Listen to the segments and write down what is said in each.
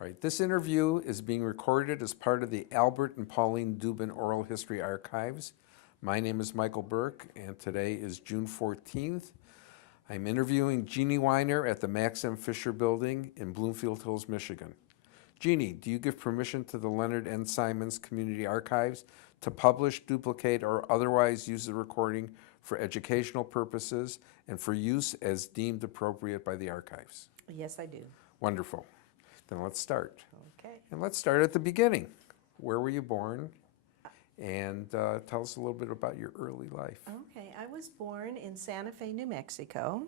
All right, this interview is being recorded as part of the Albert and Pauline Dubin Oral History Archives. My name is Michael Burke, and today is June 14th. I'm interviewing Jeannie Weiner at the Max M. Fisher Building in Bloomfield Hills, Michigan. Jeannie, do you give permission to the Leonard N. Simons Community Archives to publish, duplicate, or otherwise use the recording for educational purposes and for use as deemed appropriate by the archives? Yes, I do. Wonderful. Then let's start. Okay. And let's start at the beginning. Where were you born? And tell us a little bit about your early life. Okay, I was born in Santa Fe, New Mexico.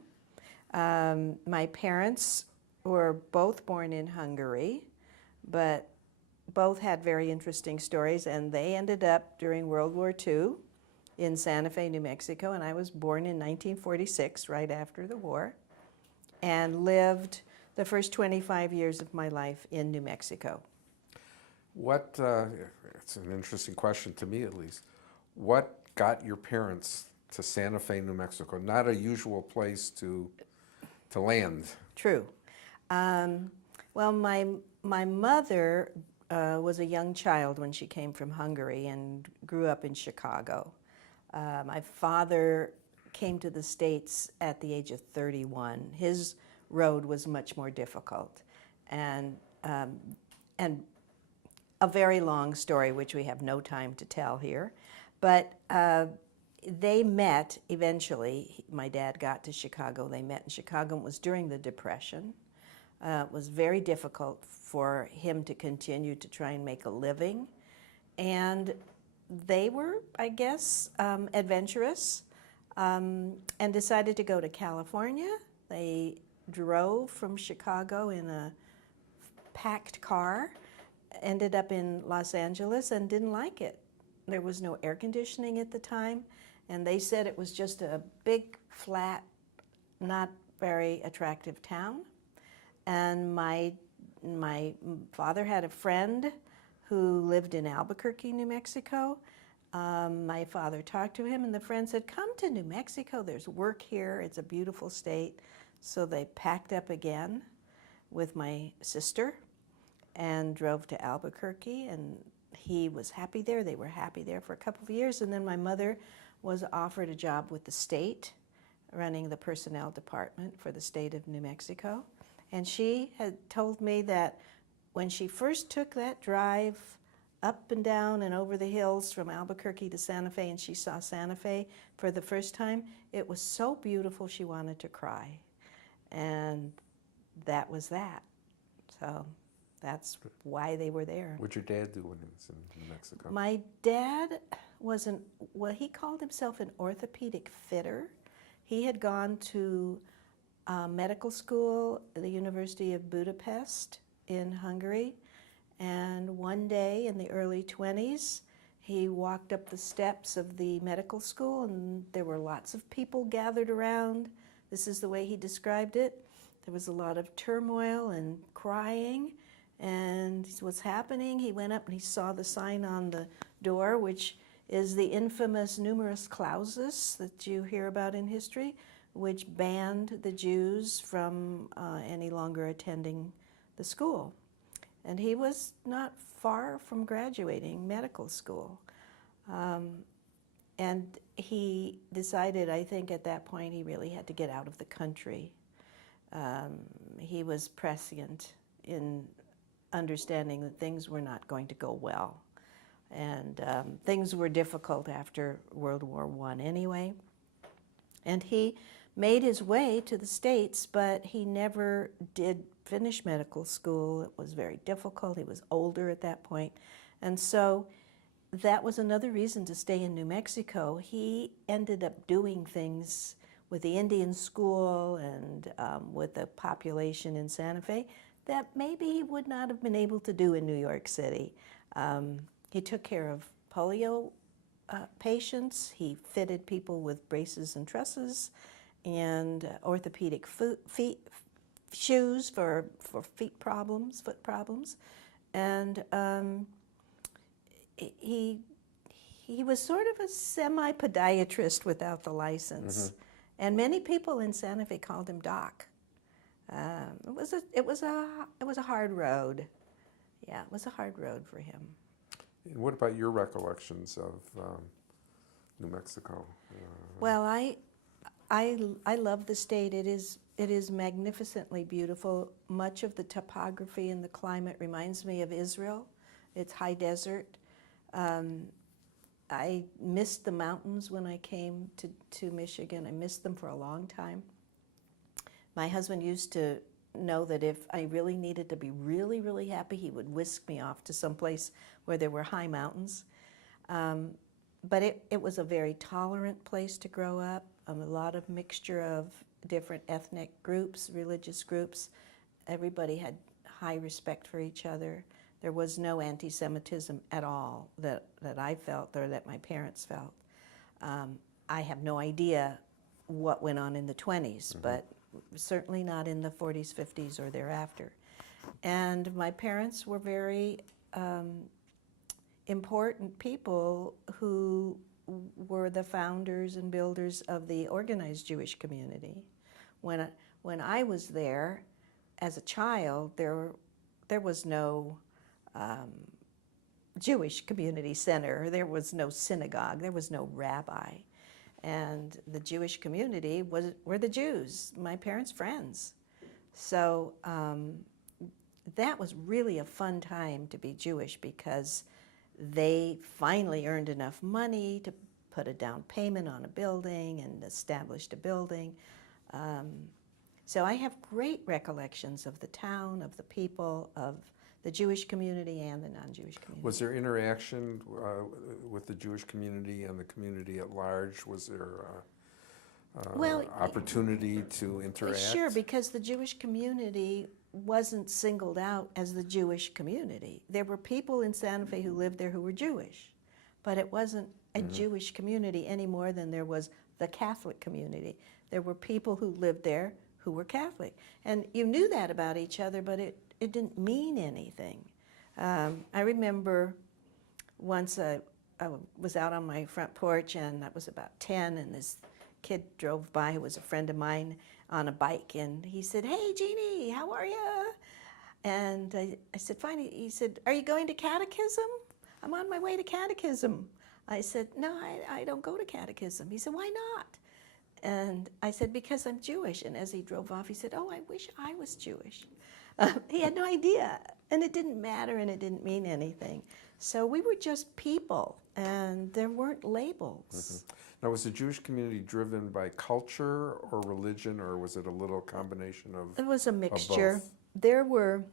My parents were both born in Hungary, but both had very interesting stories, and they ended up during World War II in Santa Fe, New Mexico, and I was born in 1946, right after the war, and lived the first 25 years of my life in New Mexico. What, it's an interesting question to me at least, what got your parents to Santa Fe, New Mexico? Not a usual place to land. True. Well, my mother was a young child when she came from Hungary and grew up in Chicago. My father came to the States at the age of 31. His road was much more difficult, and a very long story which we have no time to tell here, but they met eventually. My dad got to Chicago. They met in Chicago. It was during the Depression. It was very difficult for him to continue to try and make a living, and they were, I guess, adventurous, and decided to go to California. They drove from Chicago in a packed car, ended up in Los Angeles, and didn't like it. There was no air conditioning at the time, and they said it was just a big, flat, not very attractive town. And my father had a friend who lived in Albuquerque, New Mexico. My father talked to him, and the friend said, "Come to New Mexico, there's work here, it's a beautiful state." So they packed up again with my sister and drove to Albuquerque, and he was happy there. They were happy there for a couple of years, and then my mother was offered a job with the state, running the personnel department for the state of New Mexico. And she had told me that when she first took that drive up and down and over the hills from Albuquerque to Santa Fe, and she saw Santa Fe for the first time, it was so beautiful she wanted to cry. And that was that. So that's why they were there. What'd your dad do when he was in New Mexico? My dad was he called himself an orthopedic fitter. He had gone to medical school at the University of Budapest in Hungary, and one day in the early 20s, he walked up the steps of the medical school, and there were lots of people gathered around. This is the way he described it. There was a lot of turmoil and crying, and what's happening? He went up and he saw the sign on the door, which is the infamous numerus clausus that you hear about in history, which banned the Jews from any longer attending the school. And he was not far from graduating medical school. And he decided, I think at that point, he really had to get out of the country. He was prescient in understanding that things were not going to go well. And things were difficult after World War I anyway. And he made his way to the States, but he never did finish medical school. It was very difficult. He was older at that point. And so that was another reason to stay in New Mexico. He ended up doing things with the Indian school and with the population in Santa Fe that maybe he would not have been able to do in New York City. He took care of polio patients. He fitted people with braces and trusses and orthopedic shoes for foot problems. And he was sort of a semi-podiatrist without the license. Mm-hmm. And many people in Santa Fe called him Doc. It was a hard road. Yeah, it was a hard road for him. And what about your recollections of New Mexico? Well, I love the state. It is magnificently beautiful. Much of the topography and the climate reminds me of Israel. It's high desert. I missed the mountains when I came to Michigan. I missed them for a long time. My husband used to know that if I really needed to be really, really happy, he would whisk me off to some place where there were high mountains. But it was a very tolerant place to grow up, a lot of mixture of different ethnic groups, religious groups. Everybody had high respect for each other. There was no anti-Semitism at all that I felt or that my parents felt. I have no idea what went on in the 20s, but certainly not in the 40s, 50s, or thereafter. And my parents were very important people who were the founders and builders of the organized Jewish community. When I was there as a child, there was no Jewish community center. There was no synagogue. There was no rabbi. And the Jewish community were the Jews, my parents' friends. So that was really a fun time to be Jewish because they finally earned enough money to put a down payment on a building and established a building. So I have great recollections of the town, of the people, of the Jewish community and the non-Jewish community. Was there interaction with the Jewish community and the community at large? Was there opportunity to interact? Sure, because the Jewish community wasn't singled out as the Jewish community. There were people in Santa Fe who lived there who were Jewish, but it wasn't a Jewish community any more than there was the Catholic community. There were people who lived there who were Catholic. And you knew that about each other, but it didn't mean anything. I remember once I was out on my front porch, and I was about 10, and this kid drove by who was a friend of mine on a bike, and he said, "Hey, Jeannie, how are you?" And I said, "Fine." He said, "Are you going to catechism?" "I'm on my way to catechism." I said, "No, I don't go to catechism." He said, "Why not?" And I said, "Because I'm Jewish." And as he drove off, he said, "Oh, I wish I was Jewish." He had no idea, and it didn't matter, and it didn't mean anything. So we were just people, and there weren't labels. Now, was the Jewish community driven by culture or religion, or was it a little combination of It was a mixture. There were,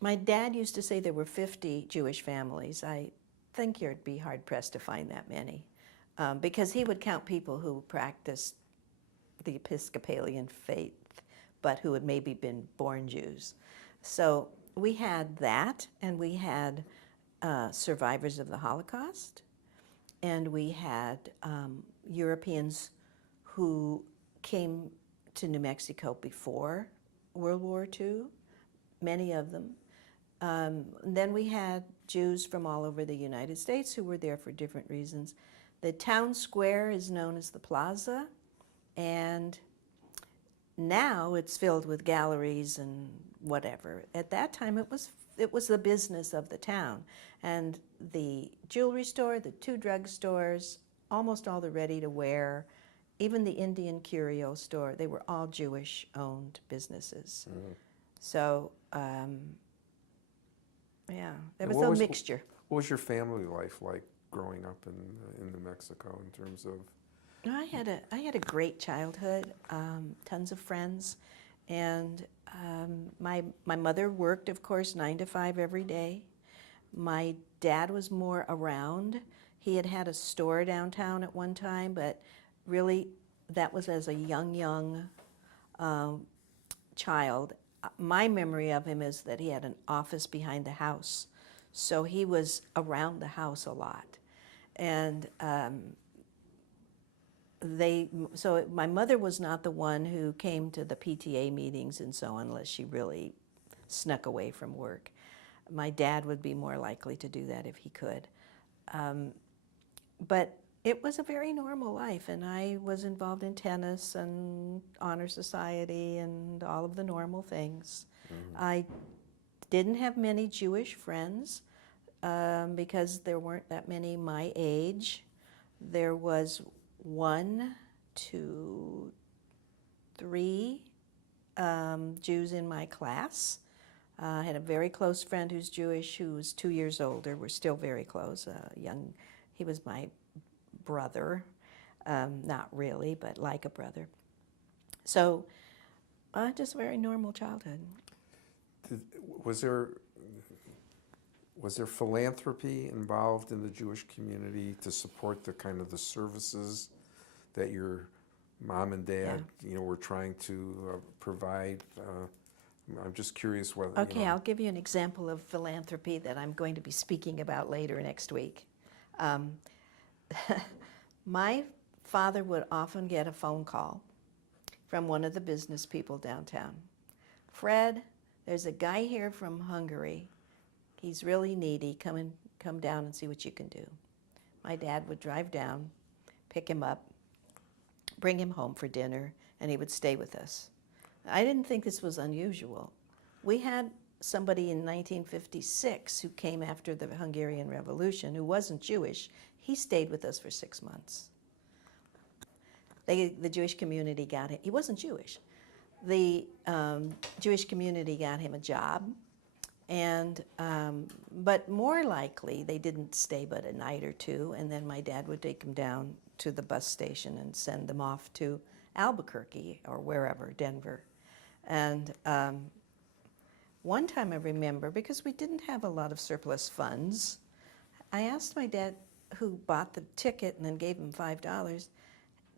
my dad used to say there were 50 Jewish families. I think you'd be hard-pressed to find that many, because he would count people who practiced the Episcopalian faith, but who had maybe been born Jews. So we had that, and we had survivors of the Holocaust, and we had Europeans who came to New Mexico before World War II, many of them. Then we had Jews from all over the United States who were there for different reasons. The town square is known as the Plaza, and now it's filled with galleries and whatever. At that time, it was the business of the town. And the jewelry store, the 2 drugstores, almost all the ready-to-wear, even the Indian curio store, they were all Jewish-owned businesses. So, yeah, there was a mixture. What was your family life like growing up in New Mexico in terms of? I had a great childhood, tons of friends, and my mother worked, of course, 9 to 5 every day. My dad was more around. He had a store downtown at one time, but really that was as a young child. My memory of him is that he had an office behind the house, so he was around the house a lot. And so my mother was not the one who came to the PTA meetings and so on, unless she really snuck away from work. My dad would be more likely to do that if he could. But it was a very normal life, and I was involved in tennis and honor society and all of the normal things. I didn't have many Jewish friends because there weren't that many my age. There was 1, 2, 3 Jews in my class. I had a very close friend who's Jewish who was 2 years older. We're still very close. He was my brother, not really, but like a brother. So just a very normal childhood. Was there philanthropy involved in the Jewish community to support the kind of the services that your mom and dad, were trying to provide? I'm just curious whether. Okay, I'll give you an example of philanthropy that I'm going to be speaking about later next week. My father would often get a phone call from one of the business people downtown. Fred, there's a guy here from Hungary. He's really needy. Come down and see what you can do. My dad would drive down, pick him up, bring him home for dinner, and he would stay with us. I didn't think this was unusual. We had somebody in 1956 who came after the Hungarian Revolution who wasn't Jewish. He stayed with us for 6 months. The Jewish community got him. He wasn't Jewish. The Jewish community got him a job, and but more likely they didn't stay but a night or two, and then my dad would take them down to the bus station and send them off to Albuquerque or wherever, Denver. And one time I remember, because we didn't have a lot of surplus funds, I asked my dad, who bought the ticket and then gave him $5,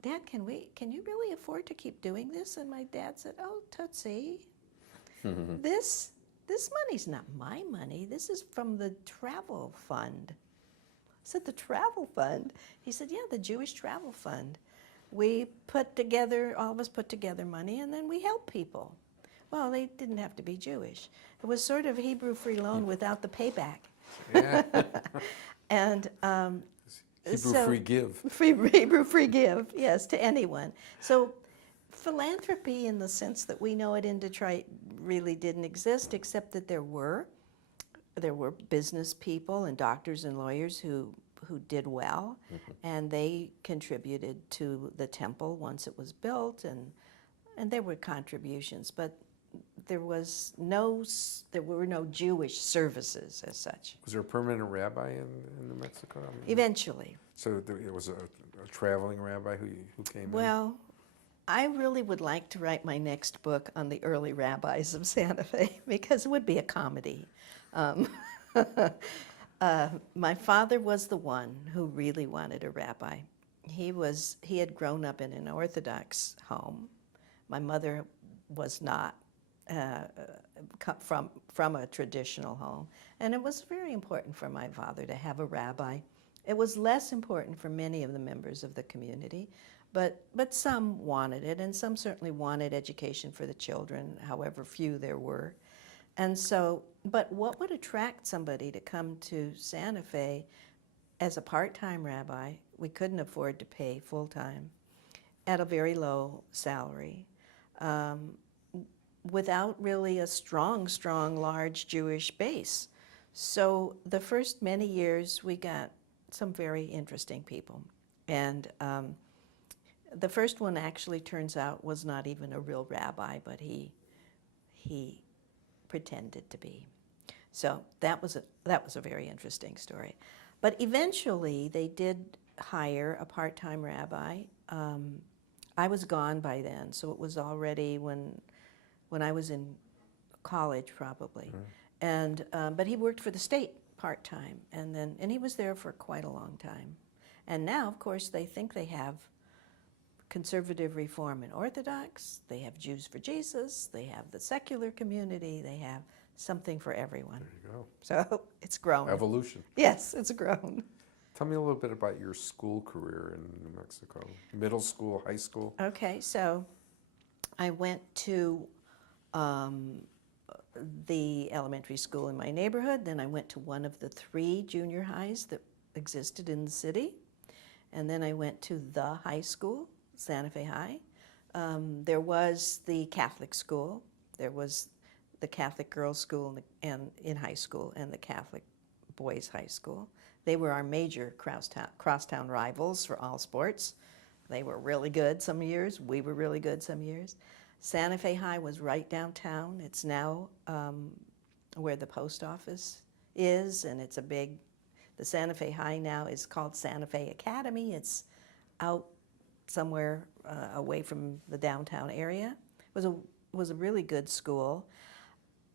Dad, can you really afford to keep doing this? And my dad said, oh, Tootsie, this money's not my money. This is from the travel fund. I said, the travel fund? He said, yeah, the Jewish travel fund. We all of us put together money, and then we help people. Well, they didn't have to be Jewish. It was sort of Hebrew free loan without the payback. Yeah. And Hebrew free give. Hebrew free give, yes, to anyone. So philanthropy, in the sense that we know it in Detroit, really didn't exist, except that there were business people and doctors and lawyers who did well, and they contributed to the temple once it was built, and there were contributions, but there were no Jewish services as such. Was there a permanent rabbi in New Mexico? I mean, Eventually. So it was a traveling rabbi who came in? Well, I really would like to write my next book on the early rabbis of Santa Fe, because it would be a comedy. My father was the one who really wanted a rabbi. He had grown up in an Orthodox home. My mother was not from a traditional home, and it was very important for my father to have a rabbi. It was less important for many of the members of the community, but some wanted it, and some certainly wanted education for the children, however few there were. And so, but what would attract somebody to come to Santa Fe as a part-time rabbi? We couldn't afford to pay full-time at a very low salary, without really a strong, large Jewish base. So the first many years we got some very interesting people. And the first one actually turns out was not even a real rabbi, but he pretended to be. So that was a very interesting story. But eventually they did hire a part-time rabbi. I was gone by then, so it was already when I was in college probably. And but he worked for the state part-time, and he was there for quite a long time. And now, of course, they think they have conservative reform and Orthodox, they have Jews for Jesus, they have the secular community, they have something for everyone. There you go. So it's grown. Evolution. Yes, it's grown. Tell me a little bit about your school career in New Mexico. Middle school, high school? Okay, so I went to the elementary school in my neighborhood, then I went to one of the 3 junior highs that existed in the city, and then I went to the high school, Santa Fe High. There was the Catholic school. There was the Catholic girls' school and in high school, and the Catholic boys' high school. They were our major crosstown rivals for all sports. They were really good some years. We were really good some years. Santa Fe High was right downtown. It's now where the post office is, and it's a big, the Santa Fe High now is called Santa Fe Academy. It's out somewhere away from the downtown area. It was a really good school.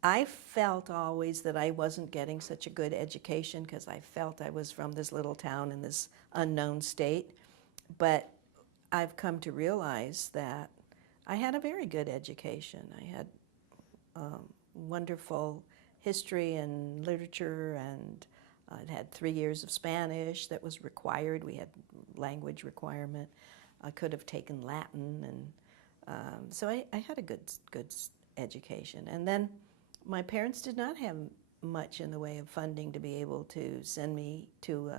I felt always that I wasn't getting such a good education because I felt I was from this little town in this unknown state. But I've come to realize that I had a very good education. I had wonderful history and literature, and I had 3 years of Spanish that was required. We had language requirement. I could have taken Latin, and so I had a good education. And then my parents did not have much in the way of funding to be able to send me to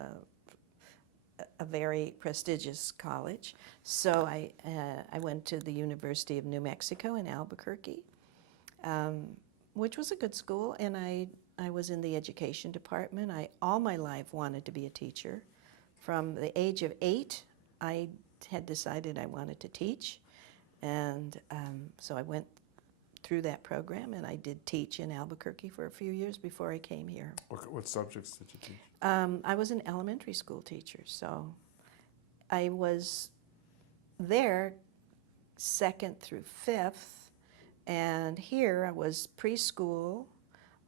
a very prestigious college. So I went to the University of New Mexico in Albuquerque, which was a good school, and I was in the education department. I all my life wanted to be a teacher. From the age of 8, I had decided I wanted to teach, and so I went through that program, and I did teach in Albuquerque for a few years before I came here. What subjects did you teach? I was an elementary school teacher, so I was there 2nd through 5th, and here I was preschool.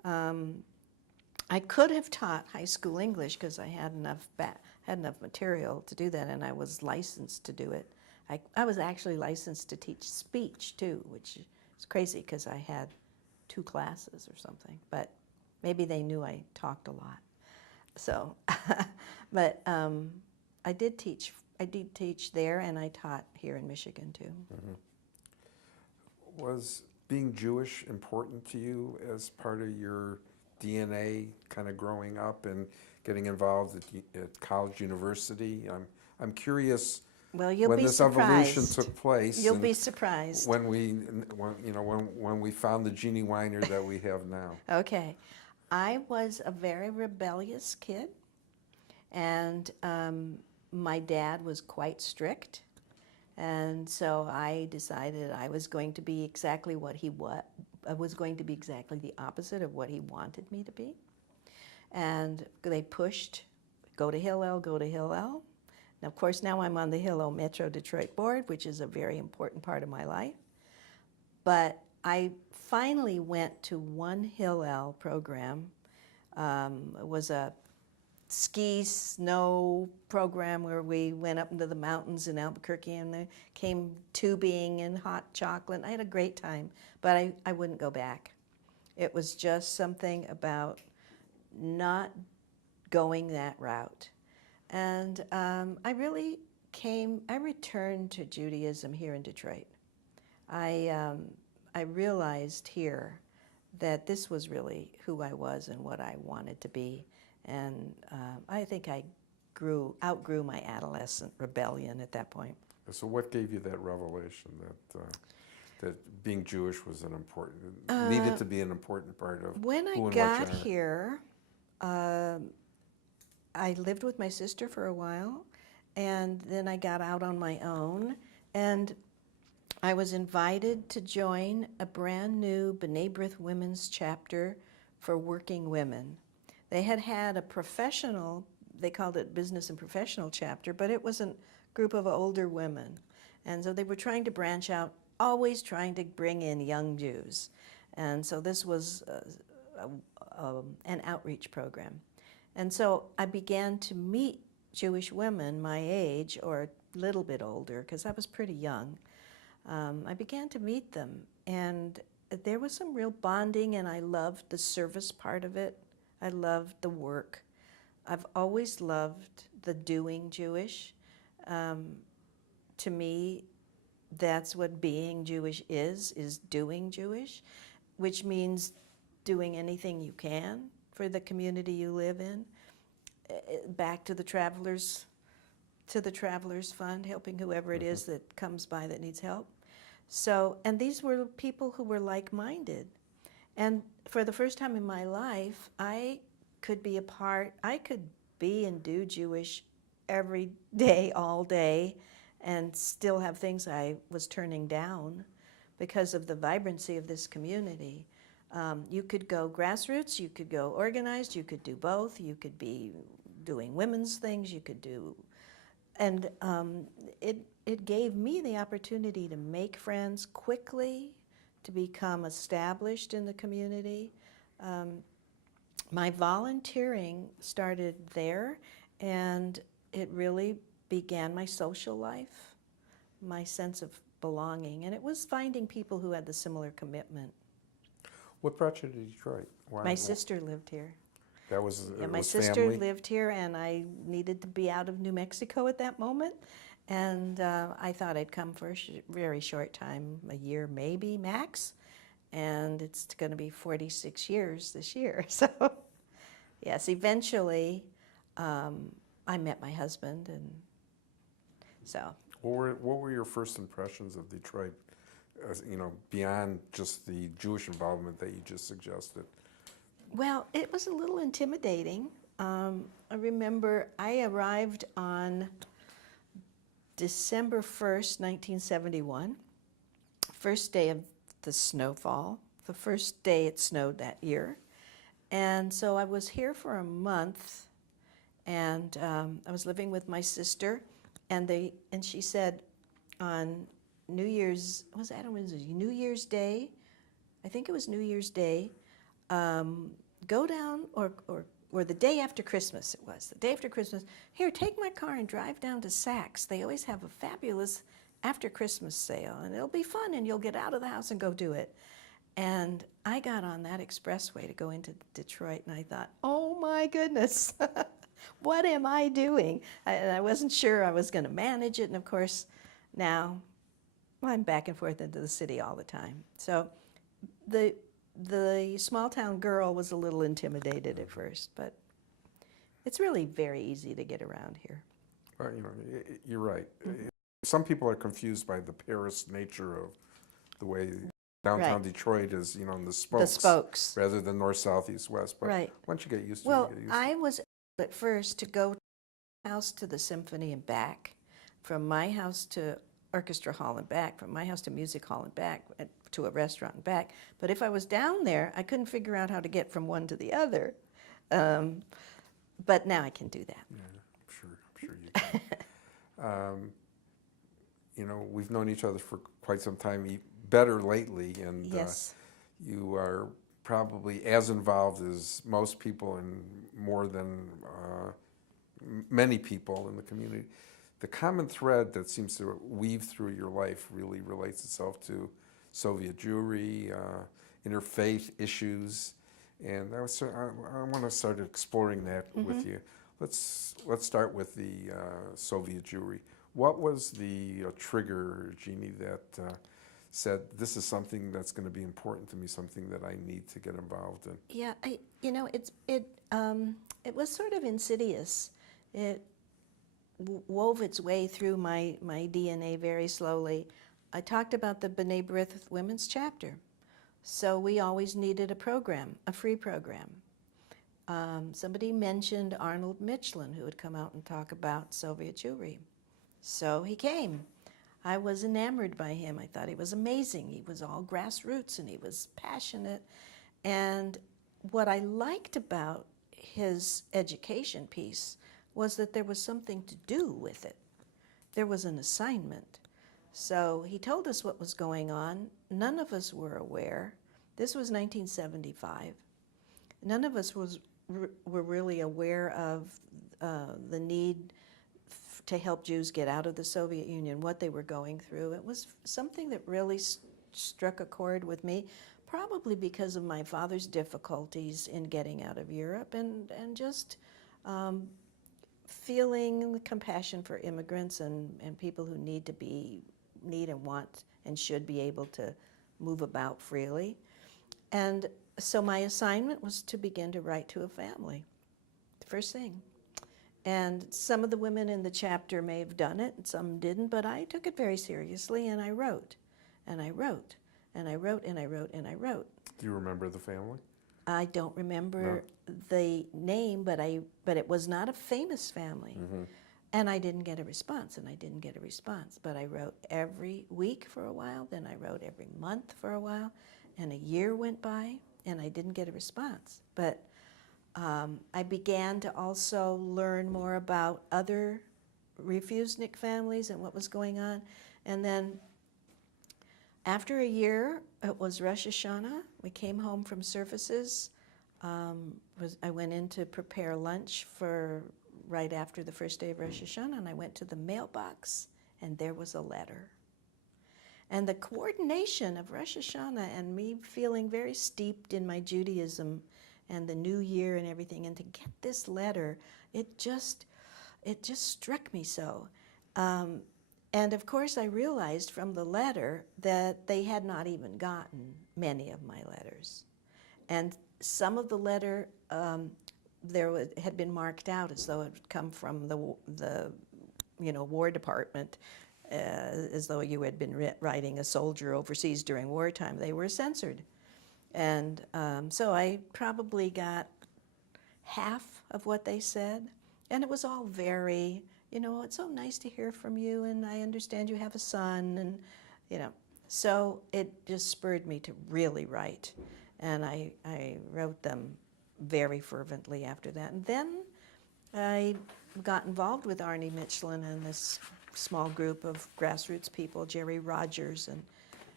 I could have taught high school English because I had enough material to do that, and I was licensed to do it. I was actually licensed to teach speech too, which is crazy because I had 2 classes or something, but maybe they knew I talked a lot. So, but I did teach there, and I taught here in Michigan too. Mm-hmm. Was being Jewish important to you as part of your DNA, kind of growing up and getting involved at college, university? I'm curious. Well, you'll when be this surprised. evolution took place. You'll be surprised. When we found the Jeannie Weiner that we have now. Okay, I was a very rebellious kid, and my dad was quite strict, and so I decided I was going to be exactly what he was. I was going to be exactly the opposite of what he wanted me to be, and they pushed, go to Hillel, go to Hillel. Now, of course, now I'm on the Hillel of Metro Detroit board, which is a very important part of my life. But I finally went to one Hillel program. It was a ski snow program where we went up into the mountains in Albuquerque, and there came tubing and hot chocolate. I had a great time, but I wouldn't go back. It was just something about not going that route. And I returned to Judaism here in Detroit. I realized here that this was really who I was and what I wanted to be. And I think I outgrew my adolescent rebellion at that point. So what gave you that revelation that being Jewish was needed to be an important part of when who I and got what you are? here, I lived with my sister for a while, and then I got out on my own, and I was invited to join a brand new B'nai B'rith women's chapter for working women. They had a professional, they called it business and professional chapter, but it was a group of older women. And so they were trying to branch out, always trying to bring in young Jews. And so this was an outreach program. And so I began to meet Jewish women my age, or a little bit older, because I was pretty young. I began to meet them, and there was some real bonding, and I loved the service part of it. I loved the work. I've always loved the doing Jewish. To me, that's what being Jewish is doing Jewish, which means doing anything you can for the community you live in. Back to the traveler's to the Travelers Fund, helping whoever it is that comes by that needs help. So, and these were people who were like-minded. And for the first time in my life, I could be I could be and do Jewish every day, all day, and still have things I was turning down because of the vibrancy of this community. You could go grassroots, you could go organized, you could do both, you could be doing women's things, you could do, and it gave me the opportunity to make friends quickly, to become established in the community. My volunteering started there, and it really began my social life, my sense of belonging, and it was finding people who had the similar commitment. What brought you to Detroit? Why? My sister lived here. That was Yeah, my was sister family? lived here, and I needed to be out of New Mexico at that moment. And I thought I'd come for a very short time, a year maybe, max. And it's going to be 46 years this year. So, yes, eventually I met my husband, and so. What were your first impressions of Detroit, beyond just the Jewish involvement that you just suggested? Well, it was a little intimidating. I remember I arrived on December 1st, 1971, first day of the snowfall, the first day it snowed that year. And so I was here for a month, and I was living with my sister, and she said on New Year's, New Year's Day? I think it was New Year's Day. Go down, or the day after Christmas it was, the day after Christmas, here, take my car and drive down to Saks. They always have a fabulous after Christmas sale, and it'll be fun, and you'll get out of the house and go do it. And I got on that expressway to go into Detroit, and I thought, oh my goodness, what am I doing? I wasn't sure I was going to manage it, and of course, now I'm back and forth into the city all the time. So the small town girl was a little intimidated at first, but it's really very easy to get around here. Well, you're right. Some people are confused by the Paris nature of the way downtown Detroit is, in the spokes. Rather than north, south, east, west. But once you get used to it, you get used to it. I was at first to go from my house to the symphony and back, from my house to orchestra hall and back, from my house to music hall and back, to a restaurant and back. But if I was down there, I couldn't figure out how to get from one to the other. But now I can do that. Yeah, I'm sure you can. We've known each other for quite some time, better lately, and yes. You are probably as involved as most people and more than many people in the community. The common thread that seems to weave through your life really relates itself to Soviet Jewry, interfaith issues, and I want to start exploring that with you. Let's start with the Soviet Jewry. What was the trigger, Jeannie, that said this is something that's going to be important to me, something that I need to get involved in? Yeah, it was sort of insidious. It wove its way through my DNA very slowly. I talked about the B'nai B'rith Women's Chapter. So we always needed a program, a free program. Somebody mentioned Arnold Michelin, who would come out and talk about Soviet Jewry. So he came. I was enamored by him. I thought he was amazing. He was all grassroots, and he was passionate. And what I liked about his education piece was that there was something to do with it. There was an assignment. So he told us what was going on. None of us were aware. This was 1975. None of us were really aware of the need to help Jews get out of the Soviet Union, what they were going through. It was something that really struck a chord with me, probably because of my father's difficulties in getting out of Europe and just feeling compassion for immigrants and people who need and want and should be able to move about freely. And so my assignment was to begin to write to a family, the first thing. And some of the women in the chapter may have done it, and some didn't, but I took it very seriously, and I wrote, and I wrote, and I wrote, and I wrote, and I wrote. Do you remember the family? I don't remember the name, but it was not a famous family. Mm-hmm. And I didn't get a response, and I didn't get a response. But I wrote every week for a while, then I wrote every month for a while, and a year went by, and I didn't get a response. But I began to also learn more about other refuseniks families and what was going on. And then after a year, it was Rosh Hashanah. We came home from services. I went in to prepare lunch for right after the first day of Rosh Hashanah, and I went to the mailbox, and there was a letter. And the coordination of Rosh Hashanah and me feeling very steeped in my Judaism and the new year and everything, and to get this letter, it just struck me so. And of course, I realized from the letter that they had not even gotten many of my letters. And some of the letter had been marked out as though it had come from the War Department, as though you had been writing a soldier overseas during wartime. They were censored. And so I probably got half of what they said. And it was all very, it's so nice to hear from you, and I understand you have a son, and, So it just spurred me to really write. And I wrote them very fervently after that. And then I got involved with Arnie Michelin and this small group of grassroots people, Jerry Rogers and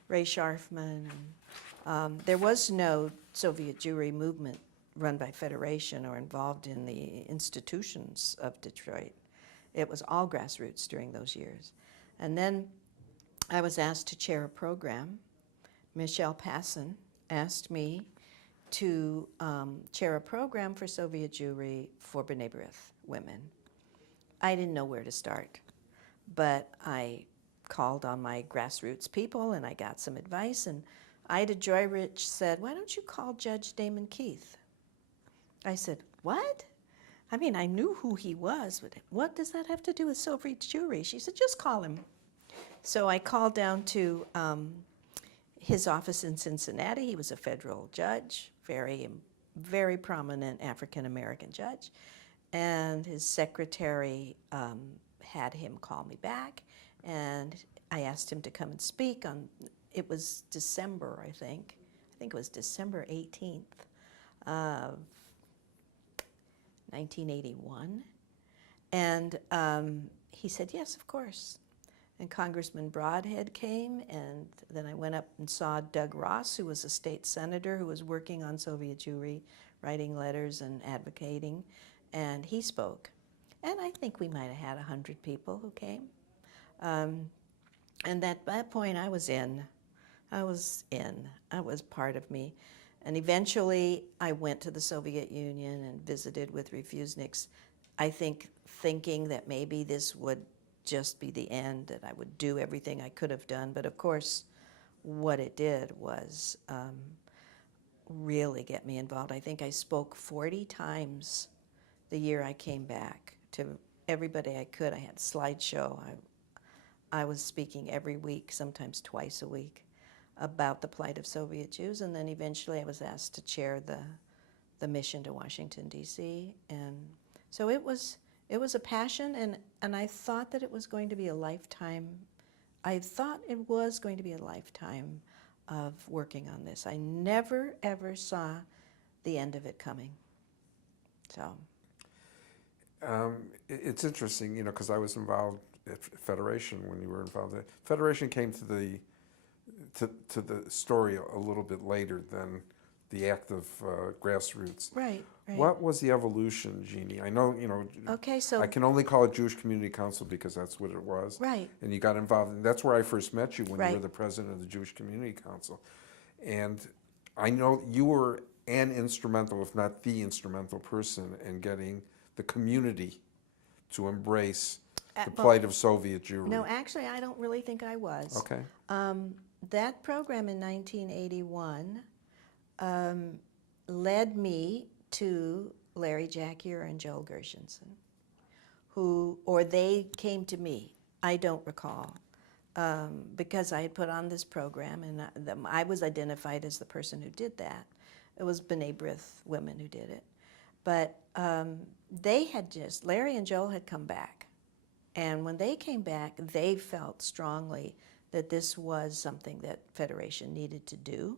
Ray Scharfman. And there was no Soviet Jewry movement run by Federation or involved in the institutions of Detroit. It was all grassroots during those years. And then I was asked to chair a program. Michelle Passon asked me to chair a program for Soviet Jewry for B'nai B'rith women. I didn't know where to start, but I called on my grassroots people and I got some advice, and Ida Joyrich said, "Why don't you call Judge Damon Keith?" I said, "What?" I mean, I knew who he was, but what does that have to do with Soviet Jewry? She said, "Just call him." So I called down to his office in Cincinnati. He was a federal judge, very prominent African-American judge. And his secretary had him call me back, and I asked him to come and speak on, it was December, I think it was December 18th of 1981. And he said, yes, of course. And Congressman Broadhead came, and then I went up and saw Doug Ross, who was a state senator who was working on Soviet Jewry, writing letters and advocating, and he spoke. And I think we might have had 100 people who came. And at that point, I was in. I was part of me. And eventually, I went to the Soviet Union and visited with refuseniks, I think thinking that maybe this would just be the end, that I would do everything I could have done. But of course, what it did was really get me involved. I think I spoke 40 times the year I came back to everybody I could. I had a slideshow. I was speaking every week, sometimes twice a week, about the plight of Soviet Jews. And then eventually I was asked to chair the mission to Washington, D.C. And so it was a passion, and I thought that it was going to be a lifetime. I thought it was going to be a lifetime of working on this. I never, ever saw the end of it coming. So. It's interesting, because I was involved at Federation when you were involved. Federation came to the story a little bit later than the active grassroots. Right. What was the evolution, Jeannie? I know, Okay, so I can only call it Jewish Community Council because that's what it was. Right. And you got involved, and that's where I first met you, when you Right. were the president of the Jewish Community Council. And I know you were an instrumental, if not the instrumental person in getting the community to embrace the plight of Soviet Jewry. No, actually, I don't really think I was. Okay. That program in 1981 led me to Larry Jackier and Joel Gershenson. or they came to me. I don't recall, because I had put on this program, and I was identified as the person who did that. It was B'nai B'rith women who did it. But Larry and Joel had come back. And when they came back, they felt strongly that this was something that Federation needed to do.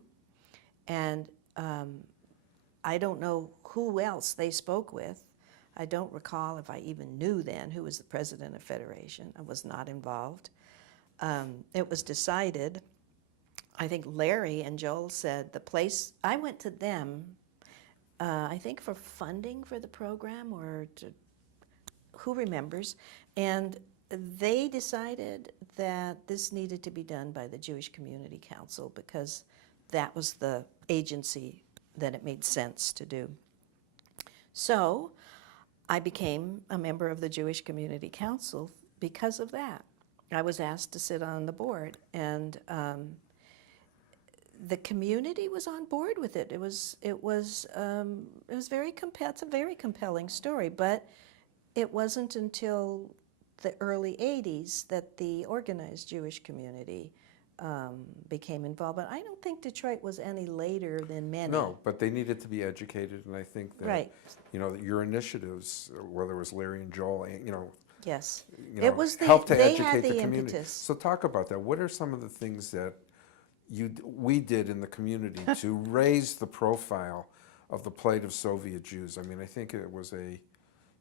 And I don't know who else they spoke with. I don't recall if I even knew then who was the president of Federation. I was not involved. It was decided, I think Larry and Joel said I went to them, I think for funding for the program, who remembers, and they decided that this needed to be done by the Jewish Community Council because that was the agency that it made sense to do. So I became a member of the Jewish Community Council because of that. I was asked to sit on the board, and the community was on board with it. It was very it's a very compelling story, but it wasn't until the early 80s that the organized Jewish community became involved. But I don't think Detroit was any later than many. No, but they needed to be educated, and I think that, right. Your initiatives, whether it was Larry and Joel, Yes. it was helped to they educate had the the community. impetus. So talk about that. What are some of the things that we did in the community to raise the profile of the plight of Soviet Jews? I mean, I think it was a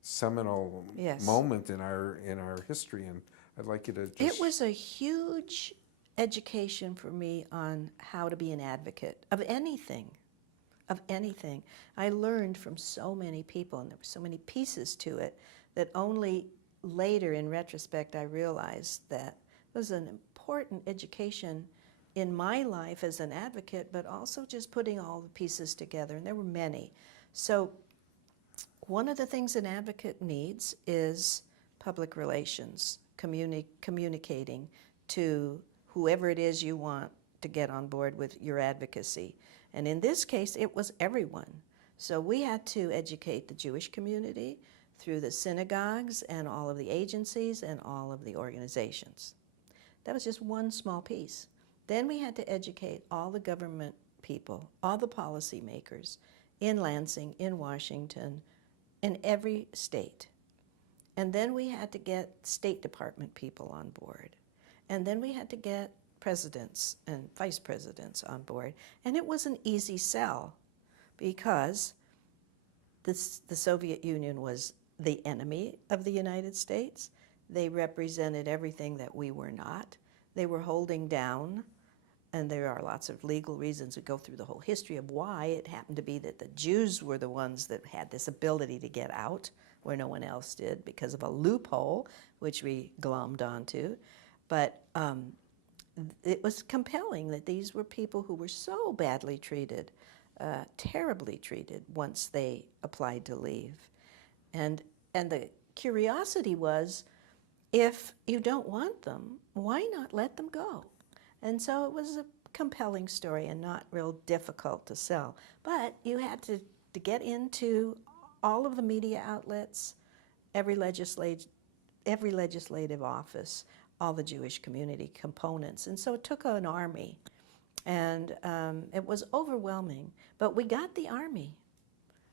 seminal moment in our history, and I'd like you to just... It was a huge education for me on how to be an advocate of anything. I learned from so many people, and there were so many pieces to it that only later in retrospect I realized that it was an important education in my life as an advocate, but also just putting all the pieces together, and there were many. So one of the things an advocate needs is public relations, communicating to whoever it is you want to get on board with your advocacy. And in this case, it was everyone. So we had to educate the Jewish community through the synagogues and all of the agencies and all of the organizations. That was just one small piece. Then we had to educate all the government people, all the policymakers in Lansing, in Washington, in every state. And then we had to get State Department people on board. And then we had to get presidents and vice presidents on board. And it was an easy sell because the Soviet Union was the enemy of the United States. They represented everything that we were not. They were holding down, and there are lots of legal reasons. We go through the whole history of why it happened to be that the Jews were the ones that had this ability to get out where no one else did because of a loophole, which we glommed onto. But it was compelling that these were people who were so badly treated, terribly treated once they applied to leave. And the curiosity was, if you don't want them, why not let them go? And so it was a compelling story and not real difficult to sell. But you had to get into all of the media outlets, every legislative office, all the Jewish community components. And so it took an army. And it was overwhelming. But we got the army.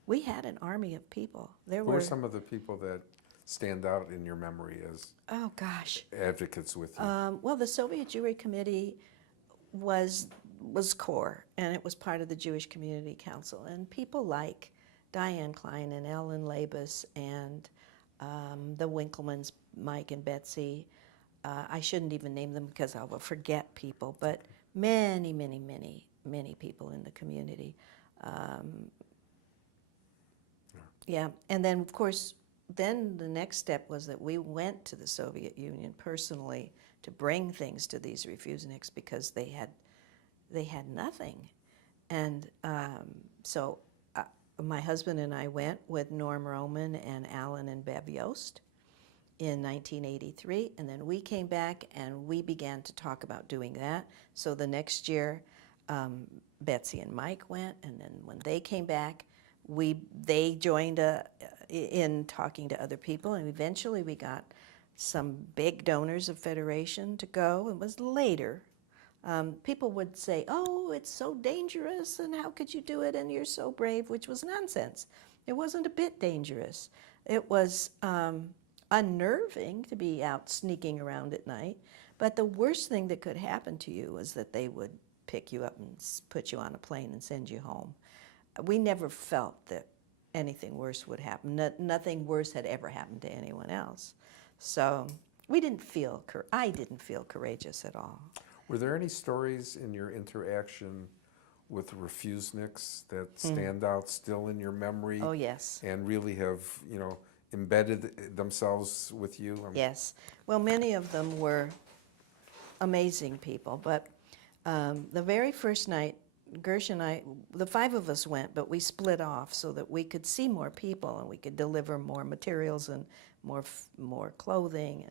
We had an army of people. Who were some of the people that stand out in your memory as advocates with you? Well, the Soviet Jewry Committee was core, and it was part of the Jewish Community Council. And people like Diane Klein and Ellen Labus and the Winklemans, Mike and Betsy. I shouldn't even name them because I will forget people, but many, many, many, many people in the community. And then, of course, then the next step was that we went to the Soviet Union personally to bring things to these refuseniks because they had nothing. And so my husband and I went with Norm Roman and Alan and Bev Yost in 1983, and then we came back and we began to talk about doing that. So the next year, Betsy and Mike went, and then when they came back, they joined in talking to other people, and eventually we got some big donors of Federation to go. It was later. People would say, oh, it's so dangerous, and how could you do it, and you're so brave, which was nonsense. It wasn't a bit dangerous. It was unnerving to be out sneaking around at night, but the worst thing that could happen to you was that they would pick you up and put you on a plane and send you home. We never felt that anything worse would happen. Nothing worse had ever happened to anyone else. So I didn't feel courageous at all. Were there any stories in your interaction with refuseniks that stand out still in your memory? Oh, yes. And really have, embedded themselves with you? Yes. Well, many of them were amazing people, but the very first night, Gershon and I, the 5 of us went, but we split off so that we could see more people and we could deliver more materials and more clothing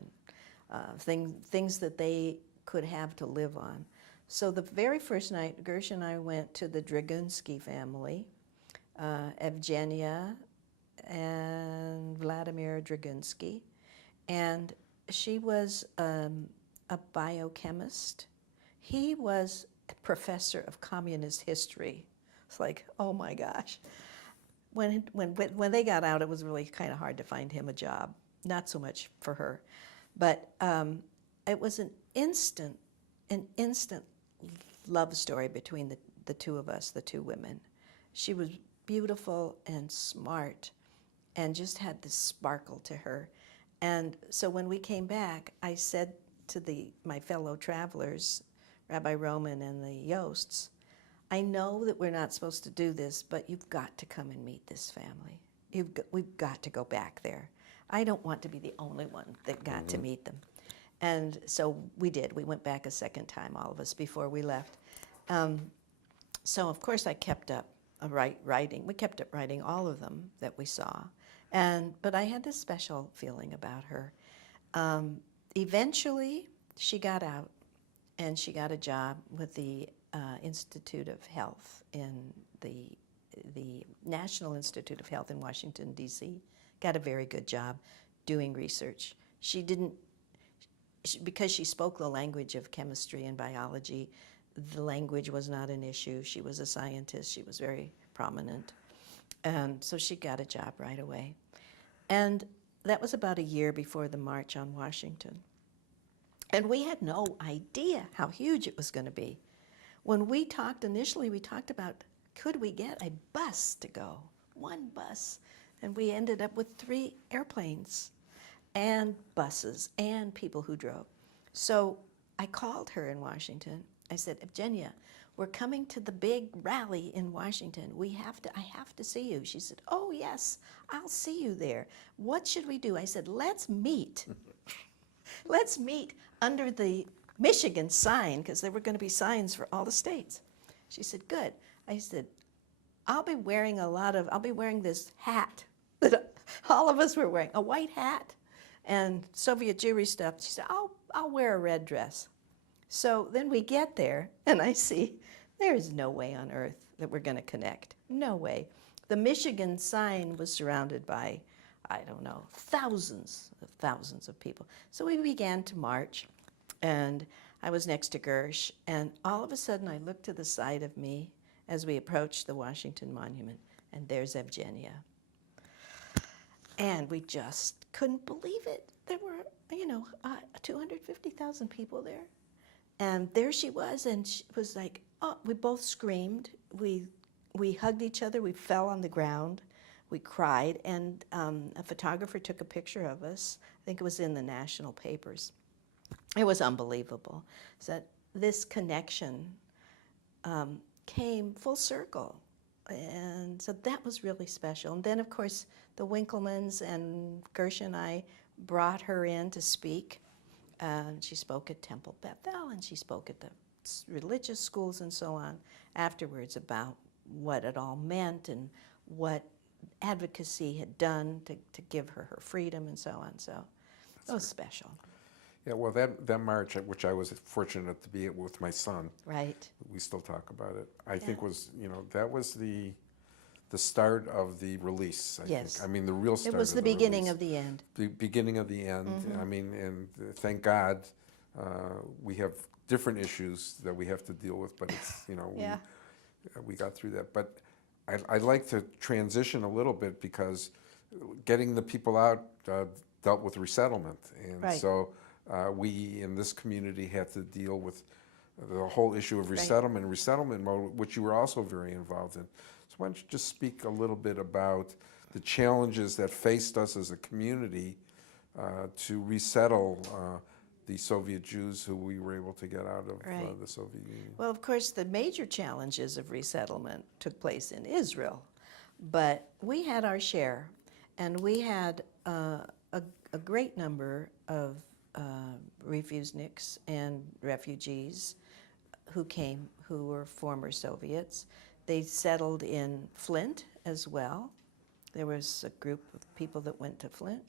and things that they could have to live on. So the very first night, Gershon and I went to the Dragunsky family, Evgenia and Vladimir Dragunsky, and she was a biochemist. He was a professor of communist history. It's like, oh my gosh. When they got out, it was really kind of hard to find him a job. Not so much for her, but it was an instant love story between the two of us, the 2 women. She was beautiful and smart and just had this sparkle to her. And so when we came back, I said to my fellow travelers, Rabbi Roman and the Yosts, I know that we're not supposed to do this, but you've got to come and meet this family. We've got to go back there. I don't want to be the only one that got to meet them. And so we did. We went back a second time, all of us, before we left. So, of course, I kept up writing. We kept up writing all of them that we saw. But I had this special feeling about her. Eventually, she got out, and she got a job with the Institute of Health in the National Institute of Health in Washington, D.C. Got a very good job doing research. Because she spoke the language of chemistry and biology, the language was not an issue. She was a scientist. She was very prominent. And so she got a job right away. And that was about a year before the March on Washington. And we had no idea how huge it was going to be. When we talked initially, we talked about, could we get a bus to go? 1 bus. And we ended up with 3 airplanes and buses and people who drove. So I called her in Washington. I said, Evgenia, we're coming to the big rally in Washington. I have to see you. She said, oh, yes, I'll see you there. What should we do? I said, let's meet. Let's meet under the Michigan sign, because there were going to be signs for all the states. She said, good. I said, I'll be wearing this hat that all of us were wearing, a white hat and Soviet Jewry stuff. She said, I'll wear a red dress. So then we get there, and I see there is no way on earth that we're going to connect. No way. The Michigan sign was surrounded by, I don't know, thousands of people. So we began to march, and I was next to Gersh, and all of a sudden I looked to the side of me as we approached the Washington Monument, and there's Evgenia. And we just couldn't believe it. There were, 250,000 people there. And there she was, and she was like, oh, we both screamed. We hugged each other. We fell on the ground. We cried, and a photographer took a picture of us. I think it was in the national papers. It was unbelievable. So this connection came full circle. And so that was really special. And then, of course, the Winklemans and Gershon and I brought her in to speak. She spoke at Temple Bethel, and she spoke at the religious schools and so on afterwards about what it all meant and what Advocacy had done to give her her freedom and so on. So it was special. Yeah, well, that march, which I was fortunate to be at with my son, Right. we still talk about it. I think was, that was the the start of the release, I Yes. think. I mean, the real start It was of the beginning release. of the end. The beginning of the end. I mean, and thank God we have different issues that we have to deal with, but it's, you know, Yeah. we got through that. But I'd like to transition a little bit because getting the people out dealt with resettlement. And Right. so we in this community had to deal with the whole issue of Right. resettlement mode, which you were also very involved in. So why don't you just speak a little bit about the challenges that faced us as a community to resettle the Soviet Jews who we were able to get out of Right. the Soviet Union. Well, of course, the major challenges of resettlement took place in Israel, but we had our share, and we had a great number of refuseniks and refugees who came, who were former Soviets. They settled in Flint as well. There was a group of people that went to Flint,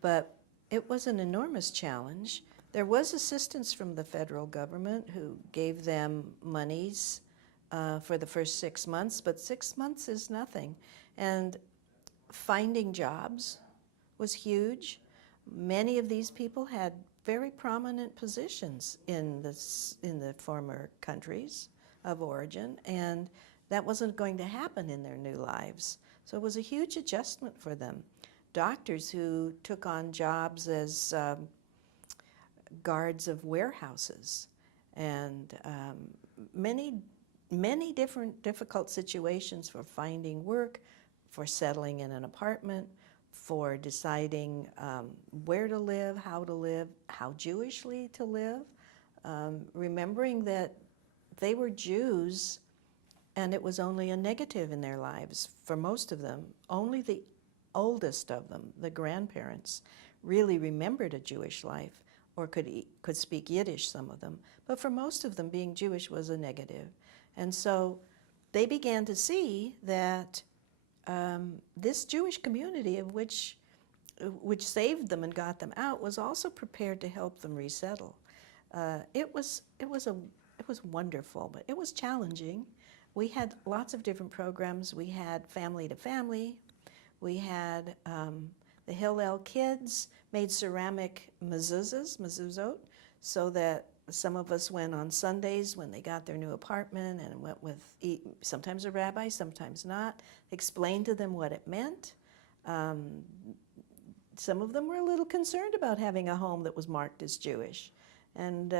but it was an enormous challenge. There was assistance from the federal government who gave them monies for the first 6 months, but 6 months is nothing. And finding jobs was huge. Many of these people had very prominent positions in the former countries of origin, and that wasn't going to happen in their new lives. So it was a huge adjustment for them. Doctors who took on jobs as guards of warehouses, and many different difficult situations for finding work, for settling in an apartment, for deciding where to live, how Jewishly to live, remembering that they were Jews and it was only a negative in their lives for most of them. Only the oldest of them, the grandparents, really remembered a Jewish life or could speak Yiddish, some of them. But for most of them, being Jewish was a negative. And so they began to see that this Jewish community of which saved them and got them out was also prepared to help them resettle. It was wonderful, but it was challenging. We had lots of different programs. We had family to family. We had the Hillel kids made ceramic mezuzot, so that some of us went on Sundays when they got their new apartment and went with sometimes a rabbi, sometimes not, explained to them what it meant. Some of them were a little concerned about having a home that was marked as Jewish. And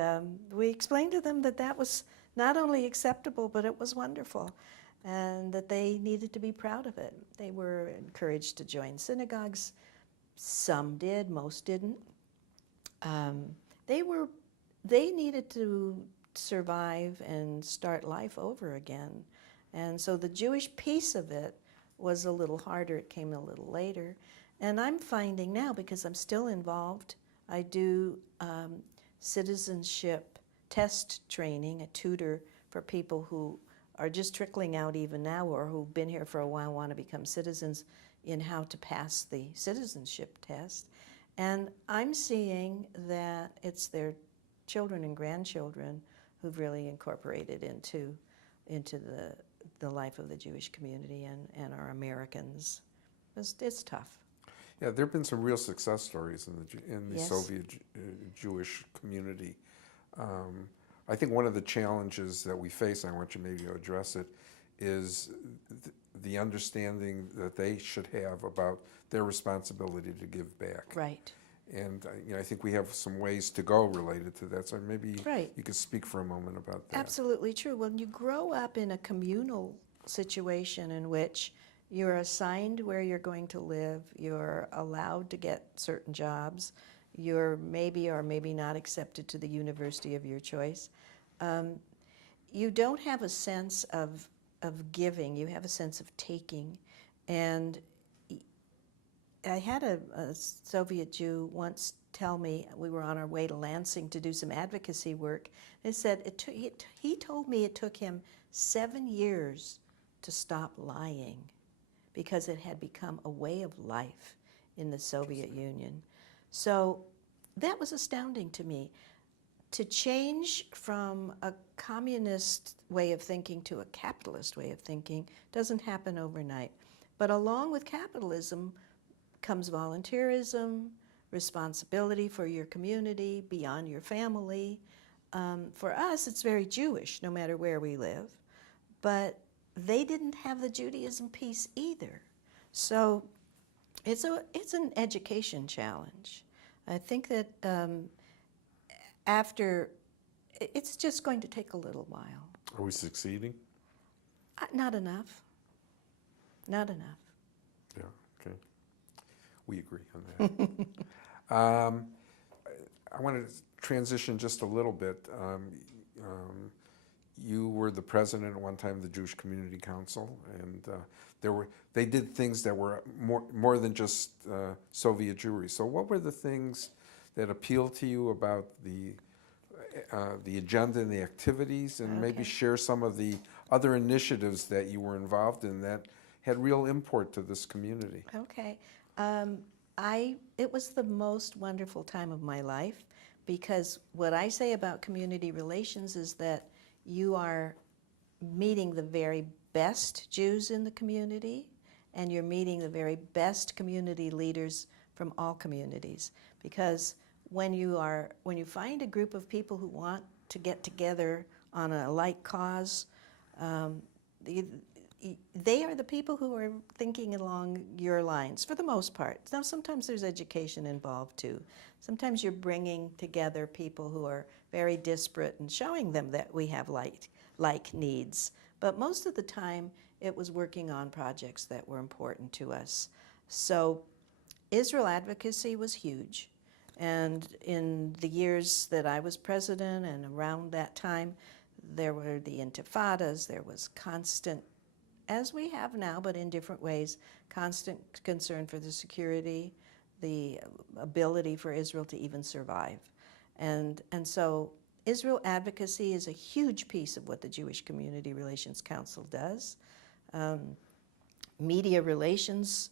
we explained to them that that was not only acceptable, but it was wonderful, and that they needed to be proud of it. They were encouraged to join synagogues. Some did, most didn't. They needed to survive and start life over again. And so the Jewish piece of it was a little harder. It came a little later. And I'm finding now, because I'm still involved, I do citizenship test training, a tutor for people who are just trickling out even now or who've been here for a while, want to become citizens, in how to pass the citizenship test. And I'm seeing that it's their children and grandchildren who've really incorporated into the life of the Jewish community and are Americans. It's tough. Yeah, there have been some real success stories in the Yes. Soviet Jewish community. I think one of the challenges that we face, and I want you maybe to address it, is the understanding that they should have about their responsibility to give back. Right. And I think we have some ways to go related to that. So maybe Right. you could speak for a moment about that. Absolutely true. When you grow up in a communal situation in which you're assigned where you're going to live, you're allowed to get certain jobs, you're maybe or maybe not accepted to the university of your choice, you don't have a sense of giving, you have a sense of taking. And I had a Soviet Jew once tell me, we were on our way to Lansing to do some advocacy work, and he told me it took him 7 years to stop lying because it had become a way of life in the Soviet Union. So that was astounding to me. to change from a communist way of thinking to a capitalist way of thinking doesn't happen overnight. But along with capitalism comes volunteerism, responsibility for your community, beyond your family. For us, it's very Jewish, no matter where we live. But they didn't have the Judaism piece either. So it's an education challenge. I think that it's just going to take a little while. Are we succeeding? Not enough. Not enough. Yeah, okay. We agree on that. I want to transition just a little bit. You were the president at one time of the Jewish Community Council, and they did things that were more than just Soviet Jewry. So what were the things that appealed to you about the agenda and the activities, and maybe share some of the other initiatives that you were involved in that had real import to this community? Okay. It was the most wonderful time of my life, because what I say about community relations is that you are meeting the very best Jews in the community, and you're meeting the very best community leaders from all communities. Because when you find a group of people who want to get together on a like cause, they are the people who are thinking along your lines for the most part. Now, sometimes there's education involved too. Sometimes you're bringing together people who are very disparate and showing them that we have like needs. But most of the time, it was working on projects that were important to us. So Israel advocacy was huge. And in the years that I was president and around that time, there were the intifadas, there was constant, as we have now, but in different ways, constant concern for the security, the ability for Israel to even survive. And so Israel advocacy is a huge piece of what the Jewish Community Relations Council does. Media relations,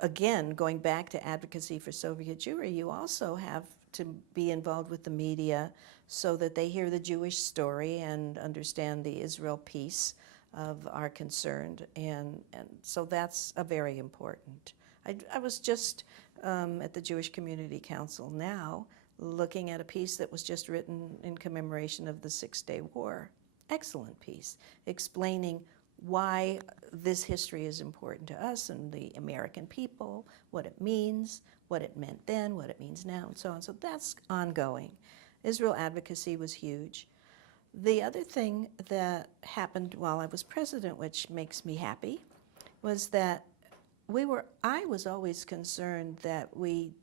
again, going back to advocacy for Soviet Jewry, you also have to be involved with the media so that they hear the Jewish story and understand the Israel piece of our concern, and so that's a very important. I was just at the Jewish Community Council now looking at a piece that was just written in commemoration of the Six-Day War. Excellent piece, explaining why this history is important to us and the American people, what it means, what it meant then, what it means now, and so on. So that's ongoing. Israel advocacy was huge. The other thing that happened while I was president, which makes me happy, was that I was always concerned that we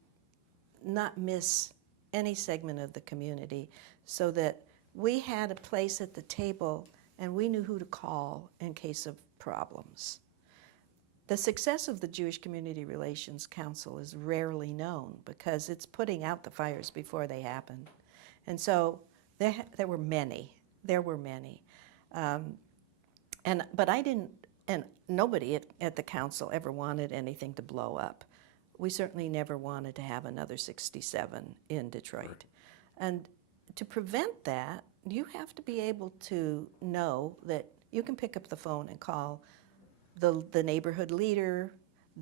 not miss any segment of the community, so that we had a place at the table and we knew who to call in case of problems. The success of the Jewish Community Relations Council is rarely known because it's putting out the fires before they happen. And so there were many. But I didn't, and nobody at the council ever wanted anything to blow up. We certainly never wanted to have another 67 in Detroit. Right. And to prevent that, you have to be able to know that you can pick up the phone and call the neighborhood leader,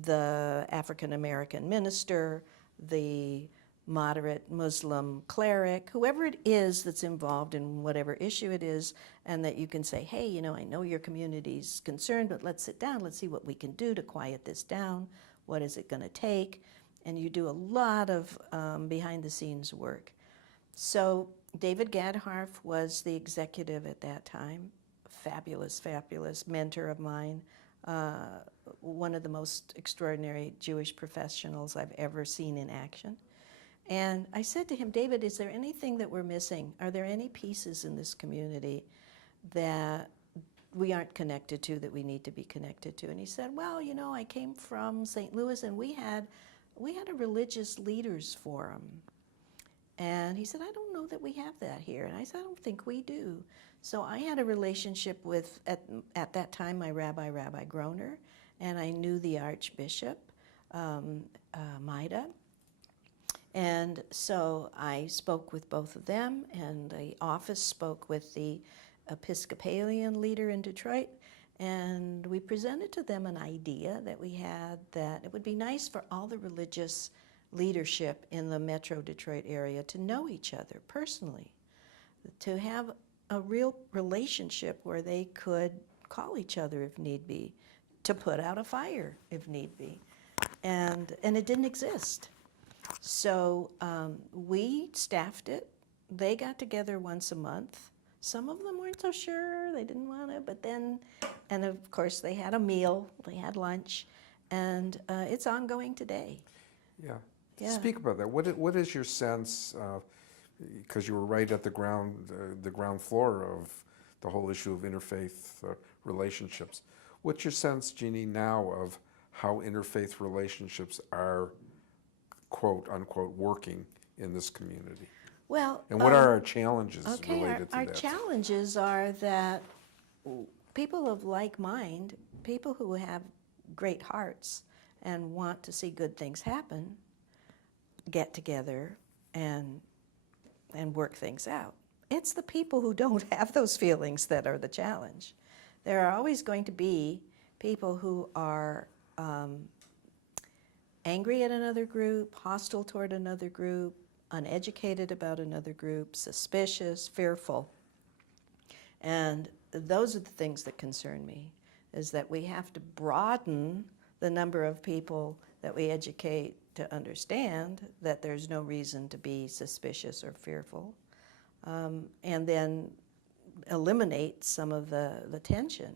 the African American minister, the moderate Muslim cleric, whoever it is that's involved in whatever issue it is, and that you can say, hey, I know your community's concerned, but let's sit down, let's see what we can do to quiet this down. What is it going to take? And you do a lot of behind-the-scenes work. So David Gadharf was the executive at that time, fabulous mentor of mine, one of the most extraordinary Jewish professionals I've ever seen in action. And I said to him, David, is there anything that we're missing? Are there any pieces in this community that we aren't connected to that we need to be connected to? And he said, well, I came from St. Louis and we had a religious leaders forum. And he said, I don't know that we have that here. And I said, I don't think we do. So I had a relationship with, at that time, my Rabbi Groner, and I knew the Archbishop, Maida. And so I spoke with both of them, and the office spoke with the Episcopalian leader in Detroit, and we presented to them an idea that we had that it would be nice for all the religious leadership in the Metro Detroit area to know each other personally, to have a real relationship where they could call each other if need be, to put out a fire if need be. And it didn't exist. So we staffed it. They got together once a month. Some of them weren't so sure, they didn't want to, but then, and of course they had a meal, they had lunch, and it's ongoing today. Yeah. Yeah. Speak about that. What is your sense, because you were right at the ground floor of the whole issue of interfaith relationships. What's your sense, Jeannie, now of how interfaith relationships are, quote unquote, working in this community? Well, and what are our challenges okay, related to our that? challenges are that people of like mind, people who have great hearts and want to see good things happen, get together and work things out. It's the people who don't have those feelings that are the challenge. There are always going to be people who are angry at another group, hostile toward another group, uneducated about another group, suspicious, fearful. And those are the things that concern me, is that we have to broaden the number of people that we educate to understand that there's no reason to be suspicious or fearful, and then eliminate some of the tension.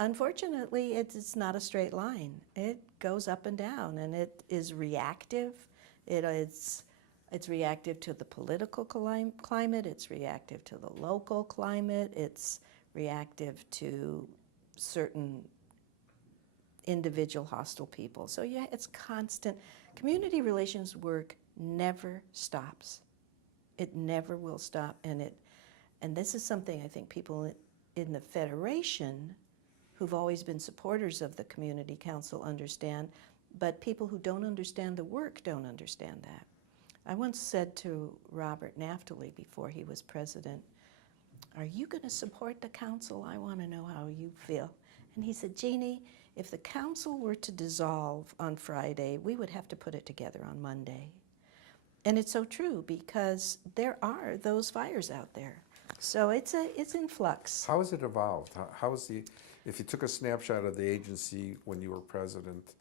Unfortunately, it's not a straight line. It goes up and down, and it is reactive. It's reactive to the political climate, it's reactive to the local climate, it's reactive to certain individual hostile people. So yeah, it's constant. Community relations work never stops. It never will stop, and this is something I think people in the Federation who've always been supporters of the Community Council understand, but people who don't understand the work don't understand that. I once said to Robert Naftali before he was president, "Are you going to support the council? I want to know how you feel." And he said, "Jeannie, if the council were to dissolve on Friday, we would have to put it together on Monday." And it's so true, because there are those fires out there. So it's in flux. How has it evolved? How is if you took a snapshot of the agency when you were president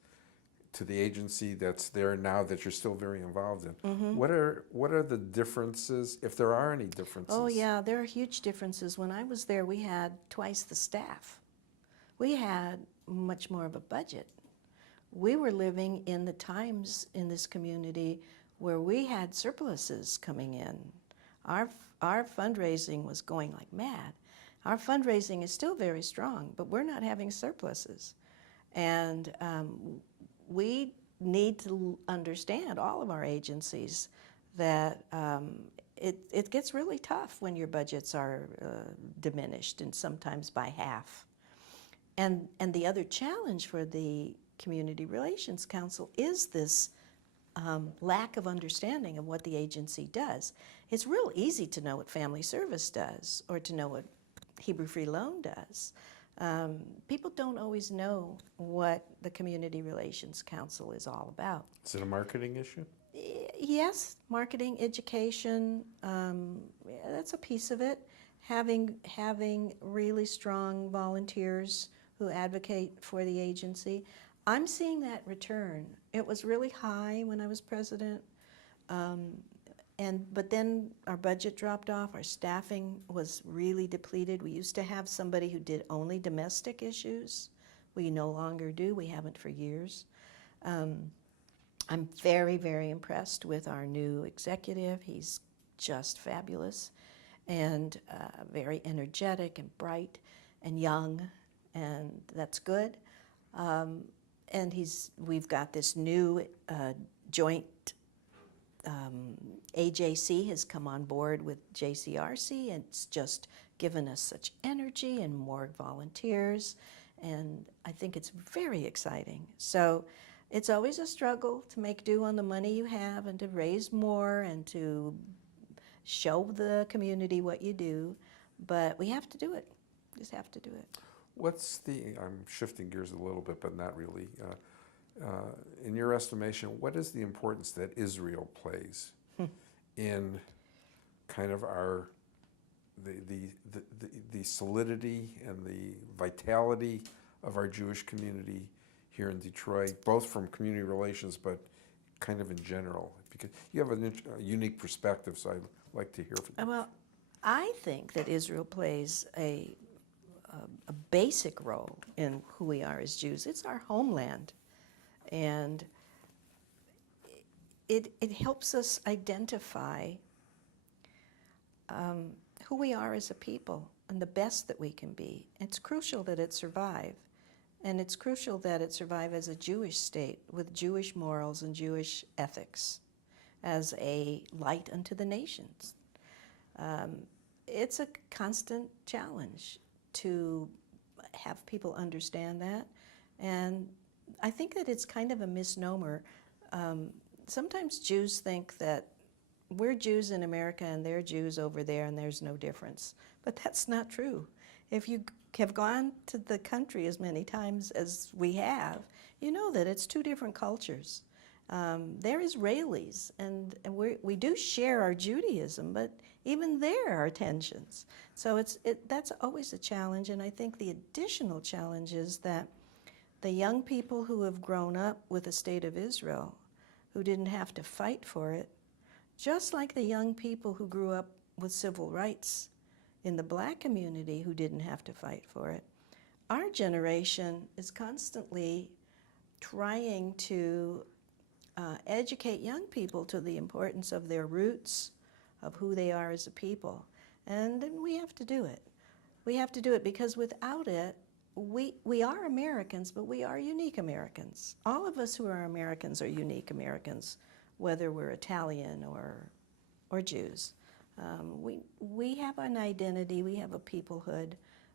to the agency that's there now that you're still very involved in, what are the differences, if there are any differences? Oh yeah, there are huge differences. When I was there, we had twice the staff. We had much more of a budget. We were living in the times in this community where we had surpluses coming in. Our fundraising was going like mad. Our fundraising is still very strong, but we're not having surpluses. And we need to understand, all of our agencies, that it gets really tough when your budgets are diminished, and sometimes by half. And the other challenge for the Community Relations Council is this lack of understanding of what the agency does. It's real easy to know what Family Service does, or to know what Hebrew Free Loan does. People don't always know what the Community Relations Council is all about. Is it a marketing issue? Yes, marketing, education, that's a piece of it. Having really strong volunteers who advocate for the agency. I'm seeing that return. It was really high when I was president, but then our budget dropped off. Our staffing was really depleted. We used to have somebody who did only domestic issues. We no longer do. We haven't for years. I'm very, very impressed with our new executive. He's just fabulous, and very energetic and bright and young, and that's good. And we've got this new joint, AJC has come on board with JCRC, and it's just given us such energy and more volunteers, and I think it's very exciting. So It's always a struggle to make do on the money you have and to raise more and to show the community what you do, but we have to do it. Just have to do it. I'm shifting gears a little bit, but not really. In your estimation, what is the importance that Israel plays in kind of the solidity and the vitality of our Jewish community here in Detroit, both from community relations, but kind of in general? Because you have a unique perspective, so I'd like to hear from you. Well, I think that Israel plays a basic role in who we are as Jews. It's our homeland, and it helps us identify who we are as a people and the best that we can be. It's crucial that it survive, and it's crucial that it survive as a Jewish state with Jewish morals and Jewish ethics as a light unto the nations. It's a constant challenge to have people understand that, and I think that it's kind of a misnomer. Sometimes Jews think that we're Jews in America and they're Jews over there and there's no difference, but that's not true. If you have gone to the country as many times as we have, you know that it's two different cultures. They're Israelis, and we do share our Judaism, but even there are tensions. So that's always a challenge, and I think the additional challenge is that the young people who have grown up with the state of Israel, who didn't have to fight for it, just like the young people who grew up with civil rights in the black community who didn't have to fight for it, our generation is constantly trying to educate young people to the importance of their roots, of who they are as a people. And then we have to do it. We have to do it because without it, we are Americans, but we are unique Americans. All of us who are Americans are unique Americans, whether we're Italian or Jews. We have an identity, we have a peoplehood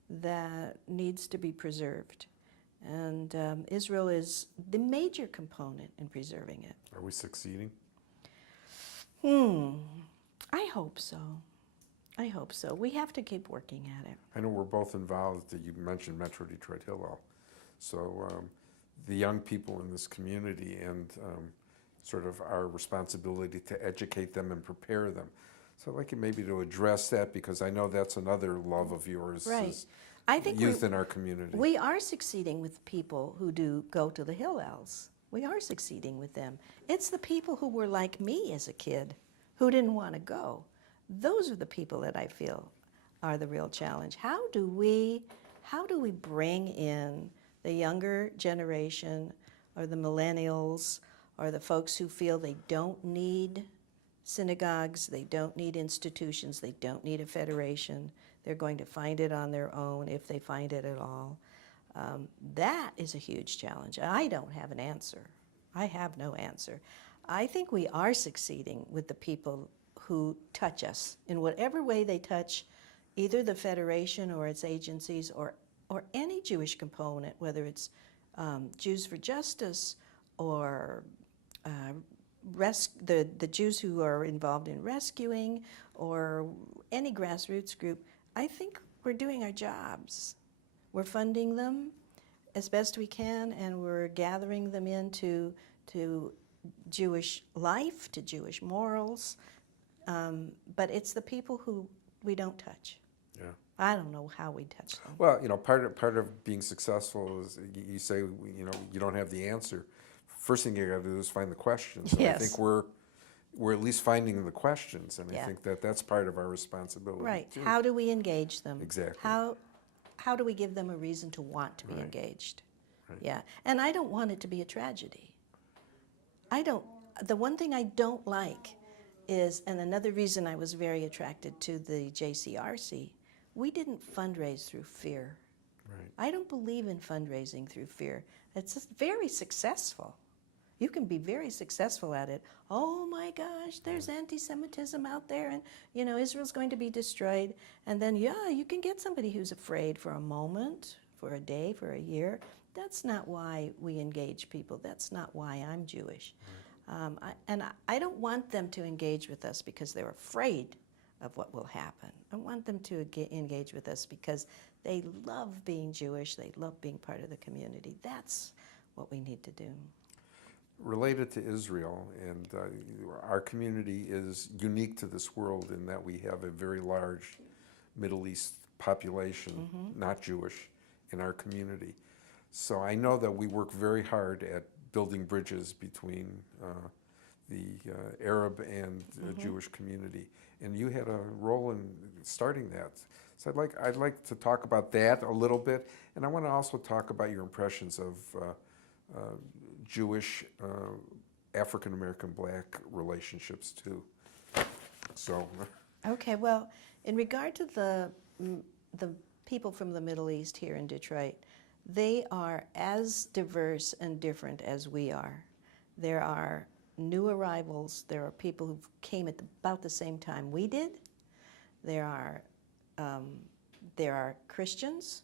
that needs to be preserved. And Israel is the major component in preserving it. Are we succeeding? I hope so. I hope so. We have to keep working at it. I know we're both involved. You mentioned Metro Detroit Hillel. So the young people in this community and sort of our responsibility to educate them and prepare them. So I'd like you maybe to address that, because I know that's another love of yours. Right. Is I think youth in our community. We are succeeding with people who do go to the Hillels. We are succeeding with them. It's the people who were like me as a kid, who didn't want to go. Those are the people that I feel are the real challenge. How do we bring in the younger generation, or the millennials, or the folks who feel they don't need synagogues, they don't need institutions, they don't need a federation, they're going to find it on their own if they find it at all. That is a huge challenge. I don't have an answer. I have no answer. I think we are succeeding with the people who touch us in whatever way they touch either the Federation or its agencies or any Jewish component, whether it's Jews for Justice or the Jews who are involved in rescuing or any grassroots group. I think we're doing our jobs. We're funding them as best we can, and we're gathering them into Jewish life, to Jewish morals. But it's the people who we don't touch. Yeah. I don't know how we touch them. Well, part of being successful is you say, you don't have the answer. First thing you got to do is find the questions. And Yes. I think we're at least finding the questions, and Yeah. I think that's part of our responsibility. Right. too. How do we engage them? Exactly. How do we give them a reason to want to be Right. engaged? Right. Yeah. And I don't want it to be a tragedy. The one thing I don't like is, and another reason I was very attracted to the JCRC, we didn't fundraise through fear. Right. I don't believe in fundraising through fear. It's just very successful. You can be very successful at it. Oh my gosh, there's anti-Semitism out there, and Israel's going to be destroyed. And then, you can get somebody who's afraid for a moment, for a day, for a year. That's not why we engage people. That's not why I'm Jewish. I don't want them to engage with us because they're afraid of what will happen. I want them to engage with us because they love being Jewish, they love being part of the community. That's what we need to do. Related to Israel, and our community is unique to this world in that we have a very large Middle East population, not Jewish, in our community. So I know that we work very hard at building bridges between the Arab and Jewish community, and you had a role in starting that. So I'd like to talk about that a little bit, and I want to also talk about your impressions of Jewish, African American, Black relationships too. So. Okay, well, in regard to the people from the Middle East here in Detroit, they are as diverse and different as we are. There are new arrivals. There are people who came at about the same time we did. There are Christians.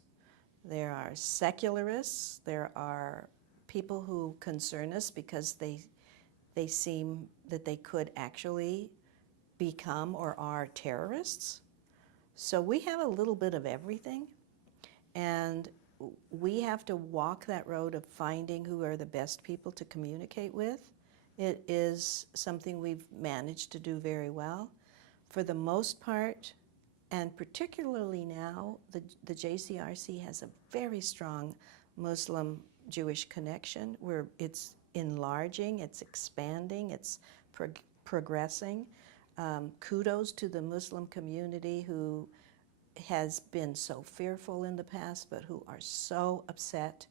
There are secularists. There are people who concern us because they seem that they could actually become or are terrorists. So we have a little bit of everything, and we have to walk that road of finding who are the best people to communicate with. It is something we've managed to do very well. For the most part, and particularly now, the JCRC has a very strong Muslim-Jewish connection where it's enlarging, it's expanding, it's progressing. Kudos to the Muslim community who has been so fearful in the past, but who are so upset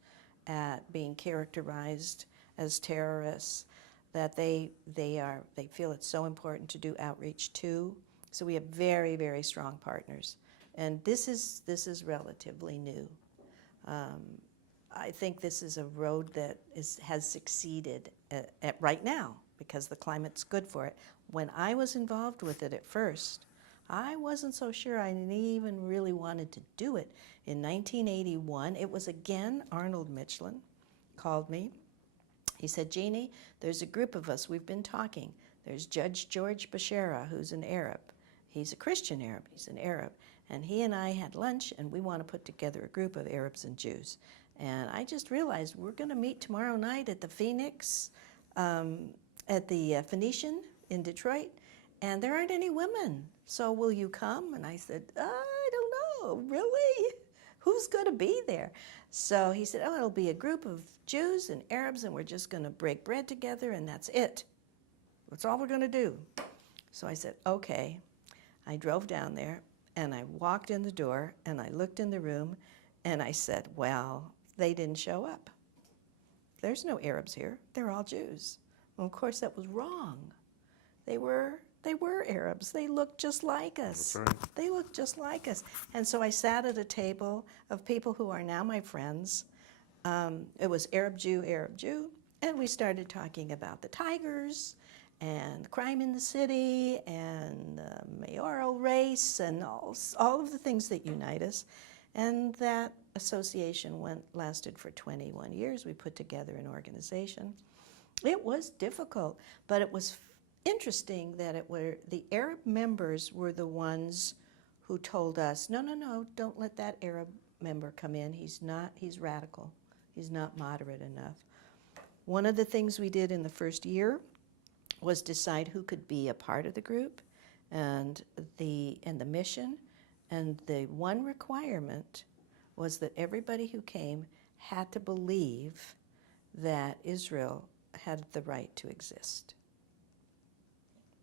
at being characterized as terrorists that they feel it's so important to do outreach too. So we have very, very strong partners, and this is relatively new. I think this is a road that has succeeded at right now because the climate's good for it. When I was involved with it at first, I wasn't so sure I even really wanted to do it. In 1981, it was again Arnold Michelin called me. He said, Jeannie, there's a group of us, we've been talking. There's Judge George Bashara, who's an Arab. He's a Christian Arab, he's an Arab. And he and I had lunch, and we want to put together a group of Arabs and Jews. And I just realized we're going to meet tomorrow night at the Phoenix, at the Phoenician in Detroit, and there aren't any women. So will you come? And I said, I don't know, really? Who's going to be there? So he said, oh, it'll be a group of Jews and Arabs, and we're just going to break bread together, and that's it. That's all we're going to do. So I said, okay. I drove down there, and I walked in the door, and I looked in the room, and I said, well, they didn't show up. There's no Arabs here. They're all Jews. Well, of course, that was wrong. They were Arabs. They looked just like us. That's right. They looked just like us. And so I sat at a table of people who are now my friends. It was Arab Jew, and we started talking about the tigers and crime in the city and the mayoral race and all of the things that unite us. And that association lasted for 21 years. We put together an organization. It was difficult, but it was interesting that the Arab members were the ones who told us, no, don't let that Arab member come in. He's radical. He's not moderate enough. One of the things we did in the first year was decide who could be a part of the group and the mission. And the one requirement was that everybody who came had to believe that Israel had the right to exist.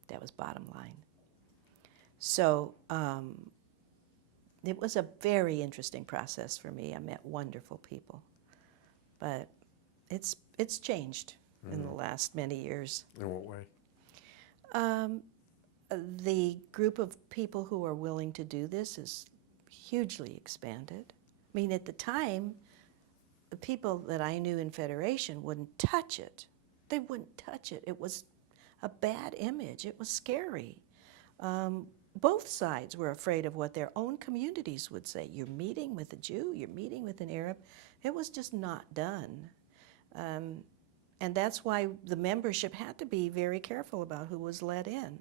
That was bottom line. So it was a very interesting process for me. I met wonderful people, but it's changed in the last many years. In what way? The group of people who are willing to do this is hugely expanded. I mean, at the time, the people that I knew in Federation wouldn't touch it. They wouldn't touch it. It was a bad image. It was scary. both sides were afraid of what their own communities would say. You're meeting with a Jew, you're meeting with an Arab. It was just not done. And that's why the membership had to be very careful about who was let in.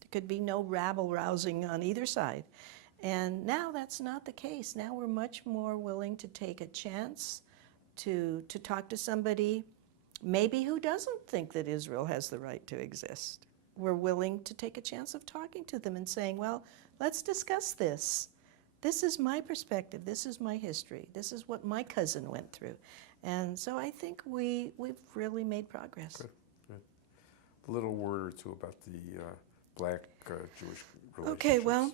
There could be no rabble-rousing on either side. And now that's not the case. Now we're much more willing to take a chance to talk to somebody maybe who doesn't think that Israel has the right to exist. We're willing to take a chance of talking to them and saying, well, let's discuss this. This is my perspective. This is my history. This is what my cousin went through. And so I think we've really made progress. Good, good. A little word or two about the Black-Jewish relationships. Okay, well,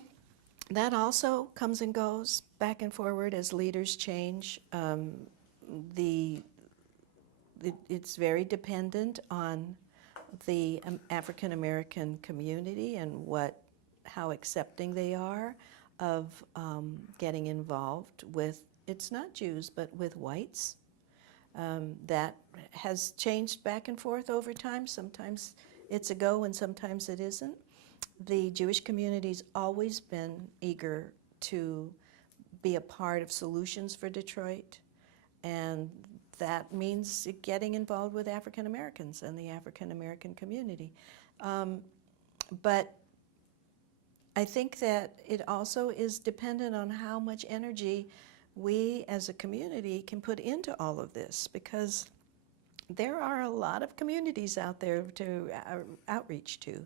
that also comes and goes back and forward as leaders change. It's very dependent on the African American community and how accepting they are of getting involved with, it's not Jews, but with whites. That has changed back and forth over time. Sometimes it's a go and sometimes it isn't. The Jewish community's always been eager to be a part of solutions for Detroit, and that means getting involved with African Americans and the African American community. But I think that it also is dependent on how much energy we as a community can put into all of this, because there are a lot of communities out there to outreach to.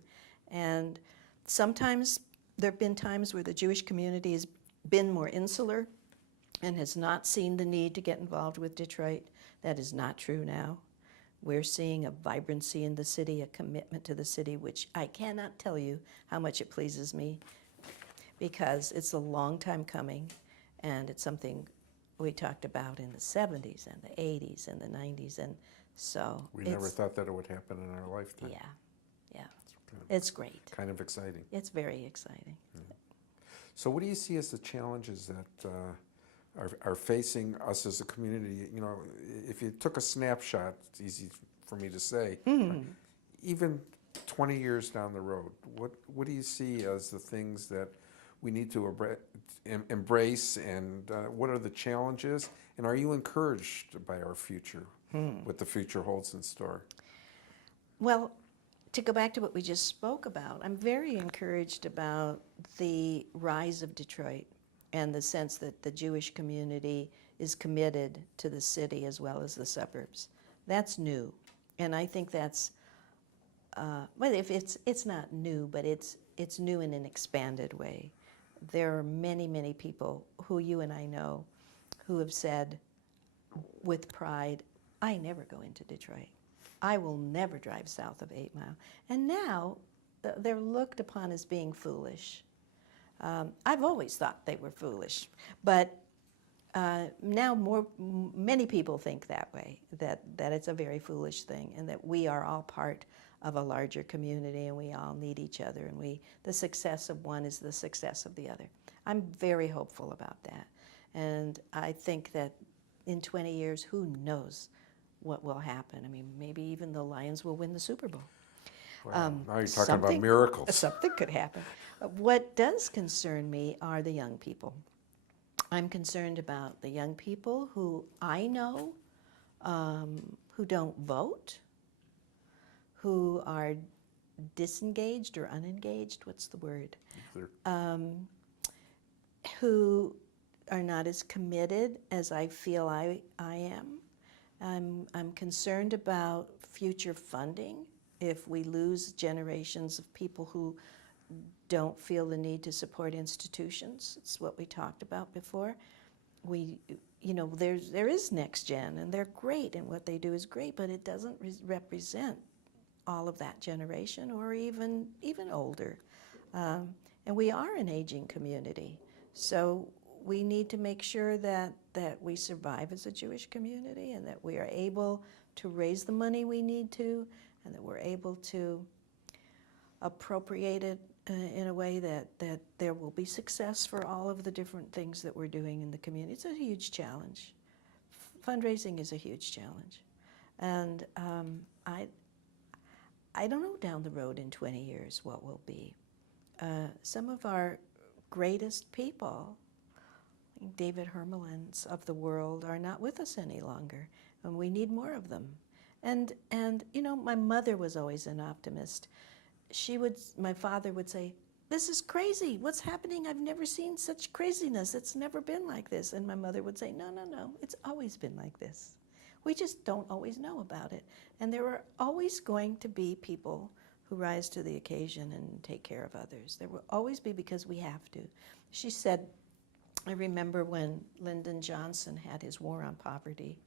And sometimes there have been times where the Jewish community has been more insular and has not seen the need to get involved with Detroit. That is not true now. We're seeing a vibrancy in the city, a commitment to the city, which I cannot tell you how much it pleases me, because it's a long time coming, and it's something we talked about in the 70s and the 80s and the 90s, and so we never thought that it would happen in our lifetime. Yeah. It's great. Kind of exciting. It's very exciting. Yeah. So what do you see as the challenges that are facing us as a community? You know, if you took a snapshot, it's easy for me to say, even 20 years down the road, what do you see as the things that we need to embrace, and what are the challenges? And are you encouraged by our future, what the future holds in store? Well, to go back to what we just spoke about, I'm very encouraged about the rise of Detroit and the sense that the Jewish community is committed to the city as well as the suburbs. That's new, and I think that's, well, if it's not new, but it's new in an expanded way. There are many, many people who you and I know who have said with pride, I never go into Detroit. I will never drive south of 8 Mile. And now they're looked upon as being foolish. I've always thought they were foolish, but now many people think that way, that it's a very foolish thing, and that we are all part of a larger community, and we all need each other, and the success of one is the success of the other. I'm very hopeful about that, and I think that in 20 years, who knows what will happen. I mean, maybe even the Lions will win the Super Bowl. Wow. Now you're talking about miracles. Something could happen. What does concern me are the young people. I'm concerned about the young people who I know who don't vote, who are disengaged or unengaged, what's the word? Who are not as committed as I feel I am. I'm concerned about future funding. If we lose generations of people who don't feel the need to support institutions, it's what we talked about before. There is Next Gen, and they're great, and what they do is great, but it doesn't represent all of that generation, or even older. And we are an aging community, so we need to make sure that we survive as a Jewish community, and that we are able to raise the money we need to, and that we're able to appropriate it in a way that there will be success for all of the different things that we're doing in the community. It's a huge challenge. Fundraising is a huge challenge. And I don't know down the road in 20 years what will be. some of our greatest people, David Hermelins of the world, are not with us any longer, and we need more of them. And you know, my mother was always an optimist. My father would say, "This is crazy. What's happening? I've never seen such craziness. It's never been like this." And my mother would say, "No, no, no. It's always been like this. We just don't always know about it." And there are always going to be people who rise to the occasion and take care of others. There will always be, because we have to. She said, I remember when Lyndon Johnson had his war on poverty,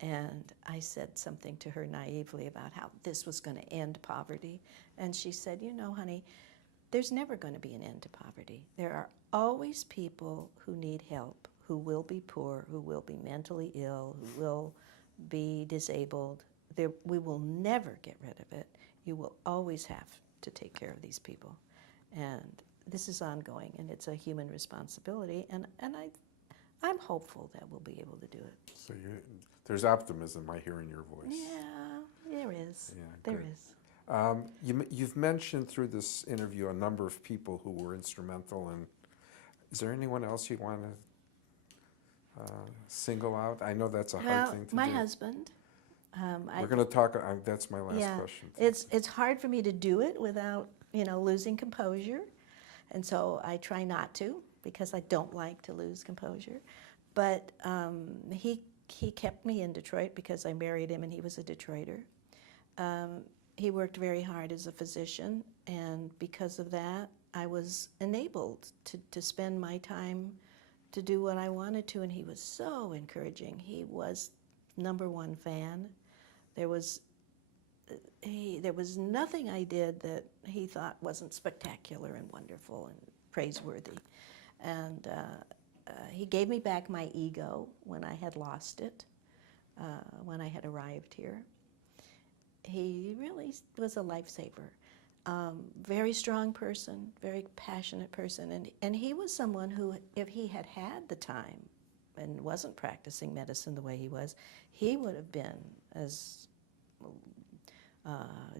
and I said something to her naively about how this was going to end poverty. And she said, "You know, honey, there's never going to be an end to poverty. There are always people who need help, who will be poor, who will be mentally ill, who will be disabled. We will never get rid of it. You will always have to take care of these people." And this is ongoing, and it's a human responsibility, and I'm hopeful that we'll be able to do it. So there's optimism I hear in your voice. Yeah, there is. Yeah, there good. is. You've mentioned through this interview a number of people who were instrumental, and is there anyone else you want to single out? I know that's a hard thing to My do. husband. We're going to talk, that's my last question. It's hard for me to do it without, losing composure. And so I try not to, because I don't like to lose composure. But he kept me in Detroit because I married him and he was a Detroiter. He worked very hard as a physician, and because of that, I was enabled to spend my time to do what I wanted to, and he was so encouraging. He was #1 fan. There was nothing I did that he thought wasn't spectacular and wonderful and praiseworthy. And he gave me back my ego when I had lost it, when I had arrived here. He really was a lifesaver. Very strong person, very passionate person. And he was someone who, if he had had the time and wasn't practicing medicine the way he was, he would have been as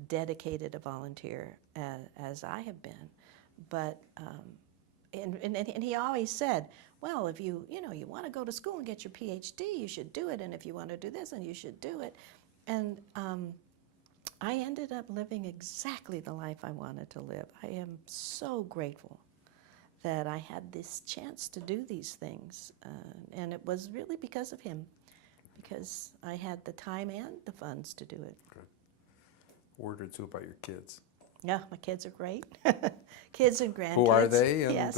dedicated a volunteer as I have been. But and he always said, "Well, if you want to go to school and get your PhD, you should do it. And if you want to do this, then you should do it." And I ended up living exactly the life I wanted to live. I am so grateful that I had this chance to do these things. And it was really because of him, because I had the time and the funds to do it. Good. Word or two about your kids. Yeah, my kids are great. Kids and grandkids. Who are they? And yes.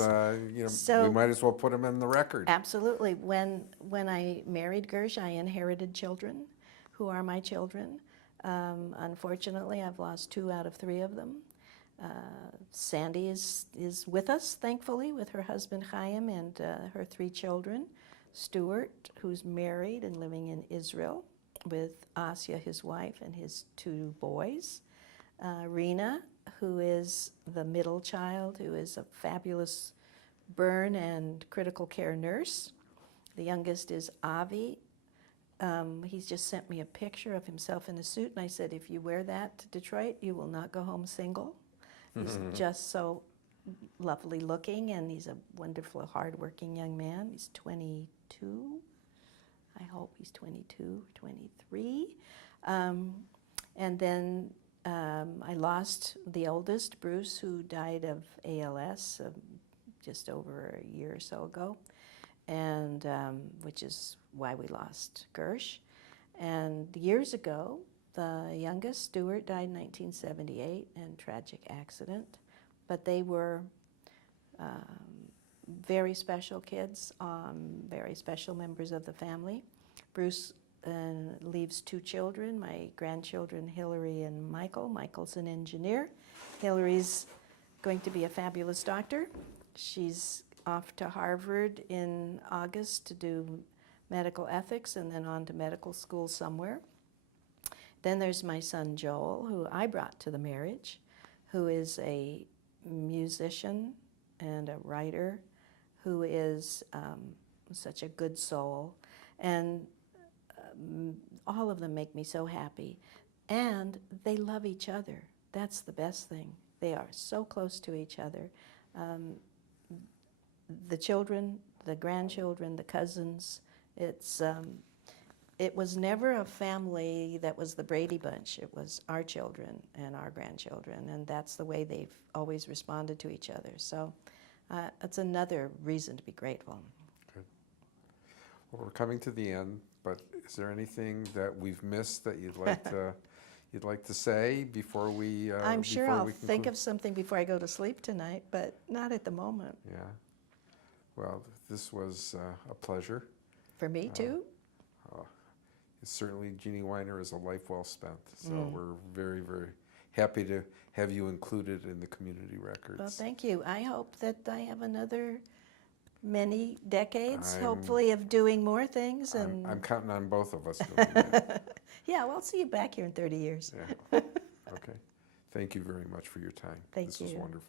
We might as well put them in the record. Absolutely. When I married Gersh, I inherited children who are my children. Unfortunately, I've lost 2 out of 3 of them. Sandy is with us, thankfully, with her husband Chaim and her 3 children. Stuart, who's married and living in Israel with Asya, his wife, and his 2 boys. Rena, who is the middle child, who is a fabulous burn and critical care nurse. The youngest is Avi. He's just sent me a picture of himself in a suit, and I said, "If you wear that to Detroit, you will not go home single." He's just so lovely looking, and he's a wonderful, hardworking young man. He's 22. I hope he's 22, 23. And then I lost the oldest, Bruce, who died of ALS just over a year or so ago, and which is why we lost Gersh. And years ago, the youngest, Stuart, died in 1978 in a tragic accident. But they were very special kids, very special members of the family. Bruce leaves 2 children, my grandchildren Hillary and Michael. Michael's an engineer. Hillary's going to be a fabulous doctor. She's off to Harvard in August to do medical ethics and then on to medical school somewhere. Then there's my son Joel, who I brought to the marriage, who is a musician and a writer, who is such a good soul. And all of them make me so happy. And they love each other. That's the best thing. They are so close to each other. The children, the grandchildren, the cousins, it was never a family that was the Brady Bunch. It was our children and our grandchildren, and that's the way they've always responded to each other. So that's another reason to be grateful. Good. Well, we're coming to the end, but is there anything that we've missed that you'd like to say before we? I'm sure before I'll we think conclude? of something before I go to sleep tonight, but not at the moment. Yeah. Well, this was a pleasure. For me too. Certainly, Jeannie Weiner is a life well spent. So we're very, very happy to have you included in the community records. Well, thank you. I hope that I have another many decades, I'm- hopefully, of doing more things. And I'm counting on both of us doing that. yeah, well, I'll see you back here in 30 years. Yeah. Okay. Thank you very much for your time. Thank This was you. wonderful.